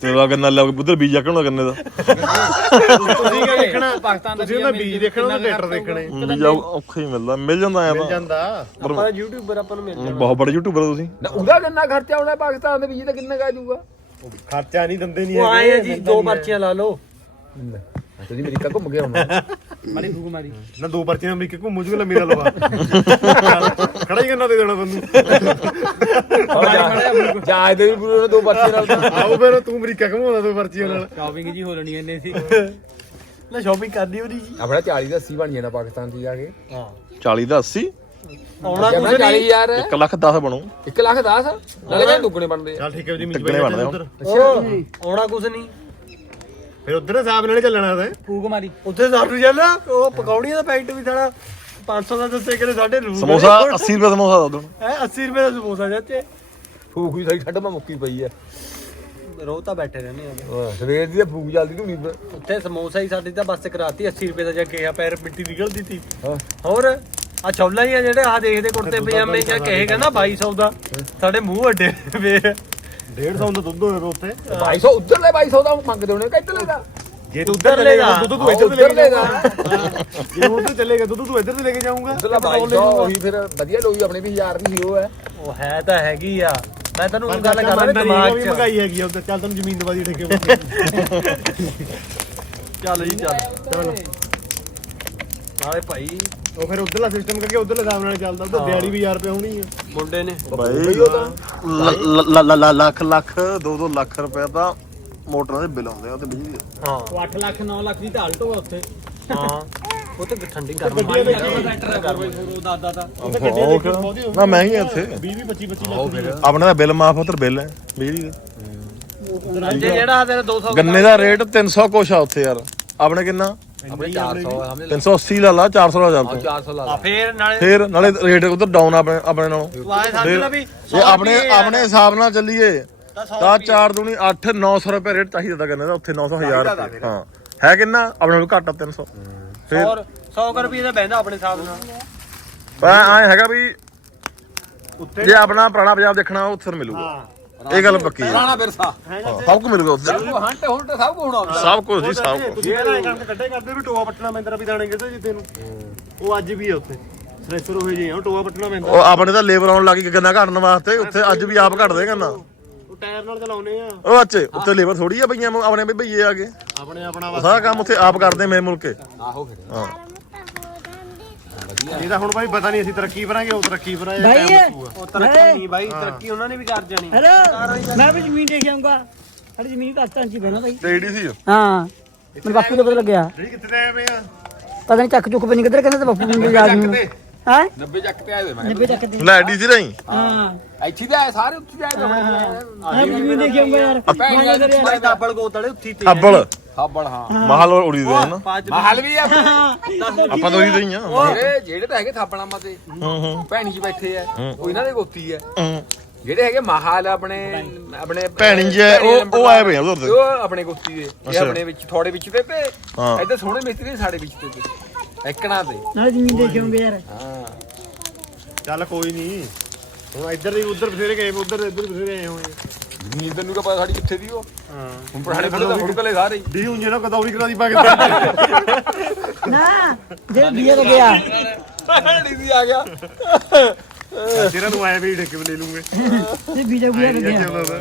C: ਤੇਰਾ ਗੰਨਾ ਲੱਗ ਉਧਰ ਬੀਜ ਜਾਕਣਾ ਗੰਨੇ ਦਾ।
B: ਤੁਸੀਂ ਕੀ ਦੇਖਣਾ?
A: ਪਾਕਿਸਤਾਨ ਦਾ
B: ਤੁਸੀਂ ਉਹਦਾ ਬੀਜ ਦੇਖਣਾ ਉਹਦਾ ਟਰੈਕਟਰ ਦੇਖਣੇ।
C: ਬੀਜ ਔਖਾ ਹੀ ਮਿਲਦਾ ਮਿਲ ਜਾਂਦਾ ਆ ਤਾਂ।
B: ਜਾਂਦਾ।
E: ਆਪਾਂ ਯੂਟਿਊਬਰ ਆਪਾਂ ਨੂੰ ਮਿਲ
C: ਬਹੁਤ ਬੜੇ ਯੂਟਿਊਬਰ ਹੋ ਤੁਸੀਂ।
A: ਉਹਦਾ ਕਿੰਨਾ ਖਰਚਾ ਆਉਣਾ ਪਾਕਿਸਤਾਨ ਦੇ ਵਿੱਚ ਤਾਂ ਕਿੰਨਾ ਕਾ ਜਾਊਗਾ?
B: ਖਰਚਾ ਨਹੀਂ ਦਿੰਦੇ ਨਹੀਂ
E: ਆਏ ਆ ਜੀ ਦੋ ਪਰਚੀਆਂ ਲਾ ਲਓ।
A: ਤੁਸੀਂ ਅਮਰੀਕਾ ਘੁੰਮ ਕੇ ਆਉਣਾ। ਮਾਰੀ ਫੂਕ ਮਾਰੀ।
B: ਨਾ ਦੋ ਪਰਚੀਆਂ ਅਮਰੀਕੇ ਘੁੰਮੂ ਜੂਗਾ ਲੰਮੀ ਦਾ ਲਵਾ ਖੜਾ ਹੀ ਕਰਨਾ ਦੇ ਦੇਣਾ ਤੈਨੂੰ
A: ਜਾਇ ਦੇ ਵੀ ਪੂਰੇ ਦੋ ਬੱਚੇ ਨਾਲ।
B: ਆਓ ਫਿਰ ਤੂੰ ਅਮਰੀਕਾ ਘੁਮਾਉਂਦਾ ਦੋ ਪਰਚੀਆਂ ਨਾਲ।
A: ਸ਼ਾਪਿੰਗ ਜੀ ਹੋ ਲੈਣੀ ਇਹਨੇ ਸੀ।
E: ਨਾ ਸ਼ਾਪਿੰਗ ਕਰਨੀ ਉਹਦੀ ਜੀ।
A: ਆਪਣਾ 40 ਦਾ 80 ਬਣ ਜਾਣਾ ਪਾਕਿਸਤਾਨ 'ਚ ਜਾ ਕੇ।
E: ਹਾਂ।
C: 40 ਦਾ 80
E: ਆਉਣਾ ਕੁਝ
A: 40
E: ਨਹੀਂ।
A: ਯਾਰ
C: 1 ਲੱਖ 10 ਬਣੂ।
A: 1 ਲੱਖ 10 ਨਾਲੇ ਕਹਿੰਦੇ ਦੁੱਗਣੇ ਬਣਦੇ ਆ।
B: ਚੱਲ ਠੀਕ ਹੈ ਜੀ
C: ਟਿੱਕਣੇ ਬਣਦੇ ਹੁਣ।
E: ਉਹ ਆਉਣਾ ਕੁਝ ਨਹੀਂ।
B: ਫਿਰ ਉਧਰ ਹਿਸਾਬ ਨਾਲ ਹੀ ਚੱਲਣਾ ਤੇ।
A: ਫੂਕ ਮਾਰੀ।
E: ਉੱਥੇ ਸਾਡੂ ਚੱਲ ਉਹ ਪਕੌੜੀਆਂ ਦਾ ਪੈਕਟ ਵੀ ਸਾਡਾ 500 ਦਾ ਦੱਸੇ ਕਿ ਸਾਡੇ ਲੂ
C: ਸਮੋਸਾ 80 ਰੁਪਏ ਸਮੋਸਾ ਦੋ
E: ਹੈ 80 ਰੁਪਏ ਦਾ ਸਮੋਸਾ ਚਾਚੇ
A: ਫੂਕ ਵੀ ਸਾਡੀ ਠੱਡ ਮਾ ਮੁੱਕੀ ਪਈ ਐ
E: ਰੋ ਤਾਂ ਬੈਠੇ ਰਹਿੰਦੇ ਆ।
A: ਸਵੇਰ ਦੀ ਤਾਂ ਫੂਕ ਜਲਦੀ ਧੂਣੀ ਪਰ
E: ਉੱਥੇ ਸਮੋਸਾ ਹੀ ਸਾਡੀ ਤਾਂ ਬੱਸ ਕਰਾਤੀ 80 ਰੁਪਏ ਦਾ ਜਾ ਕੇ ਆ ਪੈਰ ਮਿੱਟੀ ਨਿਕਲਦੀ ਸੀ।
A: ਹਾਂ।
E: ਹੋਰ ਆ ਚੌਲਾ ਹੀ ਆ ਜਿਹੜੇ ਆ ਦੇਖਦੇ ਕੁੜਤੇ ਪਜਾਮੇ ਜਾਂ ਕਹੇਗਾ ਨਾ 2200 ਦਾ। ਸਾਡੇ ਮੂੰਹ ਅੱਡੇ ਫੇਰ।
B: 150 ਦਾ ਦੁੱਧ ਹੋਏਗਾ ਉੱਥੇ।
A: 2200 ਉੱਧਰ ਲੈ 2200 ਦਾ ਮੰਗਦੇ ਹੋਣੇ ਕਿੱਧਰ ਲੈਦਾ
B: ਜੇ ਤੂੰ
E: ਉੱਧਰ ਲੈ ਜਾ
B: ਦੁੱਧ ਤੂੰ ਇੱਧਰ ਲੈ
A: ਲੈਦਾ
B: ਜੇ ਉਧਰ ਚੱਲੇਗਾ ਦੁੱਧ ਤੂੰ ਇੱਧਰ ਤੇ ਲੈ ਕੇ ਜਾਊਂਗਾ।
A: ਉੱਧਰਲਾ 2200 ਉਹੀ ਫਿਰ ਵਧੀਆ ਲੋਈ ਆਪਣੇ ਵੀ 1000 ਦੀ ਸੀ ਉਹ ਹੈ।
E: ਉਹ ਹੈ ਤਾਂ ਹੈਗੀ ਆ। ਮੈਂ ਤੈਨੂੰ
B: ਪਰ
E: ਗੱਲ ਕਰਦਾ ਦਿਮਾਗ 'ਚ।
B: ਮਹਿੰਗਾਈ ਹੈਗੀ ਆ ਉਧਰ। ਚੱਲ ਤੈਨੂੰ ਜ਼ਮੀਨ ਦਵਾ ਦੀ ਠੇਕੇ
E: ਚੱਲ ਜੀ ਚੱਲ। ਚਲੋ। ਨਾਲੇ ਭਾਈ
B: ਉਹ ਫਿਰ ਉਧਰਲਾ ਸਿਸਟਮ ਕਰਕੇ ਉਧਰਲੇ ਹਿਸਾਬ ਨਾਲ ਚੱਲਦਾ ਉਧਰ ਦਿਹਾੜੀ ਵੀ 1000 ਰੁਪਏ ਹੋਣੀ ਆ
E: ਮੁੰਡੇ ਨੇ
C: ਬਾਈ ਲ- ਲ- ਲ- ਲੱਖ ਲੱਖ 2-2 ਲੱਖ ਰੁਪਏ ਤਾਂ ਮੋਟਰਾਂ ਦੇ ਬਿੱਲ ਆਉਂਦੇ ਆ ਤੇ ਬਿਜਲੀ ਦੇ
E: ਹਾਂ
A: 8 ਲੱਖ 9 ਲੱਖ ਦੀ ਤਾਂ ਹਲਟੋ ਉੱਥੇ
E: ਹਾਂ ਉਹ ਤੇ ਠੰਡੀ ਗਰਮ
B: ਗੱਡੀਆਂ
A: ਦਾਦਾ ਦਾ
B: ਉੱਥੇ ਗੱਡੀਆਂ ਦੇਖੀ ਬਹੁਤੀ ਹੋਣੀ
C: ਨਾ ਮਹਿੰਗੀ ਆ ਇੱਥੇ
B: 20 20 25 25 ਲੱਖ ਦੀ
C: ਆਪਣੇ ਦਾ ਬਿੱਲ ਮਾਫ ਉਧਰ ਬਿੱਲ ਹੈ ਬਿਜਲੀ ਦੇ
E: ਜਿਹੜਾ ਤੇਰਾ 200
C: ਗੰਨੇ ਦਾ ਰੇਟ 300 ਕੁਛ ਆ ਉੱਥੇ ਯਾਰ ਆਪਣੇ ਕਿੰਨਾ
A: ਆਪਣੇ 400 ਸਮਝ ਲੈ।
C: 380 ਲਾ ਲਾ 400 ਲਾ ਜਾ ਤੂੰ।
A: 400 ਲਾ
E: ਆ ਫੇਰ ਨਾਲੇ
C: ਫੇਰ ਨਾਲੇ ਰੇਟ ਉਧਰ ਡਾਊਨ ਆਪਣੇ ਆਪਣੇ ਨਾਲੋਂ।
E: ਤੂੰ ਆਏ ਸਾਡੇ ਨਾਲ ਵੀ
C: ਜੇ ਆਪਣੇ ਆਪਣੇ ਹਿਸਾਬ ਨਾਲ ਚੱਲੀਏ ਤਾਂ 4 ਦੂਣੀ 8 900 ਰੁਪਏ ਰੇਟ ਚਾਹੀਦਾ ਤਾਂ ਗੰਨੇ ਦਾ ਉੱਥੇ 900 ਹਜ਼ਾਰ ਰੁਪਏ। ਹਾਂ। ਹੈ ਕਿੰਨਾ? ਆਪਣੇ ਨੂੰ ਘੱਟ ਆ 300 ਫਿਰ
E: 100 100 ਰੁਪਏ ਦਾ ਬਹਿੰਦਾ ਆਪਣੇ ਹਿਸਾਬ ਨਾਲ।
C: ਪਰ ਐ ਹੈਗਾ ਵੀ ਜੇ ਆਪਣਾ ਪੁਰਾਣਾ ਪੰਜਾਬ ਦੇਖਣਾ ਉੱਥੇ ਮਿਲੂਗਾ। ਇਹ ਗੱਲ ਪੱਕੀ ਹੈ।
A: ਪੁਰਾਣਾ ਵਿਰਸਾ।
C: ਸਭ ਕੁ ਮਿਲੂਗਾ ਉੱਥੇ
A: ਉਹ ਹੰਟ ਹੁੰਟ ਸਭ ਕੁ ਹੋਣਾ
C: ਸਭ ਕੁਝ ਜੀ ਸਭ ਕੁਝ
B: ਤੁਸੀਂ ਇਹਦਾ ਕਣਕ ਕੱਢੇ ਕਰਦੇ ਵੀ ਟੋਆ ਪੱਟਣਾ ਪੈਂਦਾ ਵੀ ਦਾਣੇ ਕਿਤੇ ਜਿੱਤੇ ਨੂੰ। ਉਹ ਅੱਜ ਵੀ ਆ ਉੱਥੇ। ਸ੍ਰੇਸ਼ਰ ਹੋਏ ਜੀ ਉਹ ਟੋਆ ਪੱਟਣਾ ਪੈਂਦਾ
C: ਉਹ ਆਪਣੇ ਤਾਂ ਲੇਬਰ ਆਉਣ ਲੱਗੀ ਗੰਨਾ ਘੜਨ ਵਾਸਤੇ ਉੱਥੇ ਅੱਜ ਵੀ ਆਪ ਘੜਦੇ ਗੰਨਾ।
B: ਉਹ ਟਾਇਰ ਨਾਲ ਚਲਾਉਨੇ ਆ।
C: ਉਹ ਅੱਛੇ ਉੱਥੇ ਲੇਬਰ ਥੋੜੀ ਆ ਪਈਆਂ ਆਪਣੇ ਵੀ ਭਈਏ ਆ ਗਏ
B: ਆਪਣੇ ਆਪਣਾ
C: ਸਾਰਾ ਕੰਮ ਉੱਥੇ ਆਪ ਕਰਦੇ ਮੇਰੇ ਮੁਲਕ।
A: ਆਹੋ ਫਿਰ।
C: ਹਾਂ।
B: ਇਹਦਾ ਹੁਣ ਬਾਈ ਪਤਾ ਨਹੀਂ ਅਸੀਂ ਤਰੱਕੀ ਕਰਾਂਗੇ ਉਹ ਤਰੱਕੀ ਕਰਾਂਗੇ
G: ਭਾਈ
E: ਉਹ ਤਰੱਕੀ ਨਹੀਂ ਬਾਈ ਤਰੱਕੀ ਉਹਨਾਂ ਨੇ ਵੀ ਕਰ ਜਾਣੀ।
G: ਹੈਲੋ? ਮੈਂ ਵੀ ਜ਼ਮੀਨ ਦੇਖ ਆਉਂਗਾ ਸਾਡੀ ਜ਼ਮੀਨ ਪਾਕਿਸਤਾਨ ਚ ਹੀ ਬੈਣਾ ਭਾਈ
C: ਟੇਡੀ ਸੀ
G: ਹਾਂ। ਮੈਨੂੰ ਬਾਪੂ ਦਾ ਪਤਾ ਲੱਗਿਆ।
B: ਜਿਹੜੀ ਕਿੱਥੇ ਦੇ ਆਏ ਪਏ ਆ
G: ਪਤਾ ਨਹੀਂ ਚੱਕ ਚੁੱਕ ਪਈ ਨਹੀਂ ਕਿੱਧਰ ਕਹਿੰਦੇ ਤੇ ਬਾਪੂ ਨੂੰ ਯਾਦ ਨੂੰ ਹੈ?
A: 90 ਚੱਕ ਤੇ ਆਏ ਮੈਂ।
G: ਨਿੱਬੇ ਚੱਕ ਦੇ
C: ਲੈ ਡੀਸੀ ਰਹੀ
G: ਹਾਂ।
A: ਇੱਥੇ ਤੇ ਆਏ ਸਾਰੇ ਉੱਥੇ ਜਾਏ
G: ਮੈਂ ਵੀ ਜ਼ਮੀਨ ਦੇਖ ਆਉਂਗਾ ਯਾਰ।
E: ਬਾਈ ਦਾਬਲ ਗੋਤਲੇ ਉੱਥੀ ਤੇ
C: ਅੱਬਲ?
A: ਸਾਬਣ ਹਾਂ।
C: ਮਹਾਲ ਉੜੀ ਦੇ ਨਾ।
E: ਪੰਜ
A: ਮਹਲ ਵੀ ਆ
C: ਆਪਾਂ ਤਾਂ ਤੇ ਹੀ ਆ।
A: ਜਿਹੜੇ ਜਿਹੜੇ ਤਾਂ ਹੈਗੇ ਥਾਪਣਾ ਮਤੇ
C: ਹੂੰ ਹੂੰ।
A: ਭੈਣੀ ਜੀ ਬੈਠੇ ਆ ਉਹ ਇਹਨਾਂ ਦੇ ਗੋਤੀ ਆ।
C: ਹੂੰ।
A: ਜਿਹੜੇ ਹੈਗੇ ਮਹਾਲ ਆਪਣੇ ਆਪਣੇ
C: ਭੈਣੀ ਜੀ ਉਹ ਉਹ ਆਏ ਪਏ ਆ ਉਧਰ ਤੇ
A: ਉਹ ਆਪਣੇ ਗੋਤੀ ਦੇ। ਇਹ। ਆਪਣੇ ਵਿੱਚ ਥੋੜੇ ਵਿੱਚ ਤੇ ਤੇ। ਇੱਧਰ ਸੋਹਣੇ ਮਿਸਤਰੀ ਨੇ ਸਾਡੇ ਵਿੱਚ ਤੇ ਤੇ ਇੱਕਣਾ ਤੇ।
G: ਨਾਲੇ ਜ਼ਮੀਨ ਦੇਖ ਆਉਂਗੇ ਯਾਰ।
A: ਹਾਂ।
B: ਚੱਲ ਕੋਈ ਨਹੀਂ ਹੁਣ ਇੱਧਰ ਦੀ ਉੱਧਰ ਬਥੇਰੇ ਗਏ ਉਧਰ ਇੱਧਰ ਬਥੇਰੇ ਆਏ ਹੋਏ ਆ
F: ਨੀ ਤੈਨੂੰ ਕਾ ਪਤਾ ਸਾਡੀ ਕਿੱਥੇ ਦੀ ਉਹ?
E: ਹਾਂ।
F: ਹੁਣ ਪੜਾਣੇ ਫੁੱਲ ਫੁੱਲ ਕਲੇ ਸਾਰੇ ਹੀ।
B: ਦੀ ਉਂਝੇ ਨਾ ਕਦੌਰੀ ਕਰਾ ਦੀ ਪਾ ਕੇ
G: ਨਾ। ਜੇ ਬੀਏ ਲੱਗਿਆ
F: ਨੀ ਦੀ ਆ ਗਿਆ।
B: ਤੇਰਾ ਨੂੰ ਆਇਆ ਵੀ ਠੇਕੇ ਲੈ ਲੂੰਗੇ।
G: ਤੇ ਬੀਜੇ ਲੱਗਿਆ
B: ਚੱਲਦਾ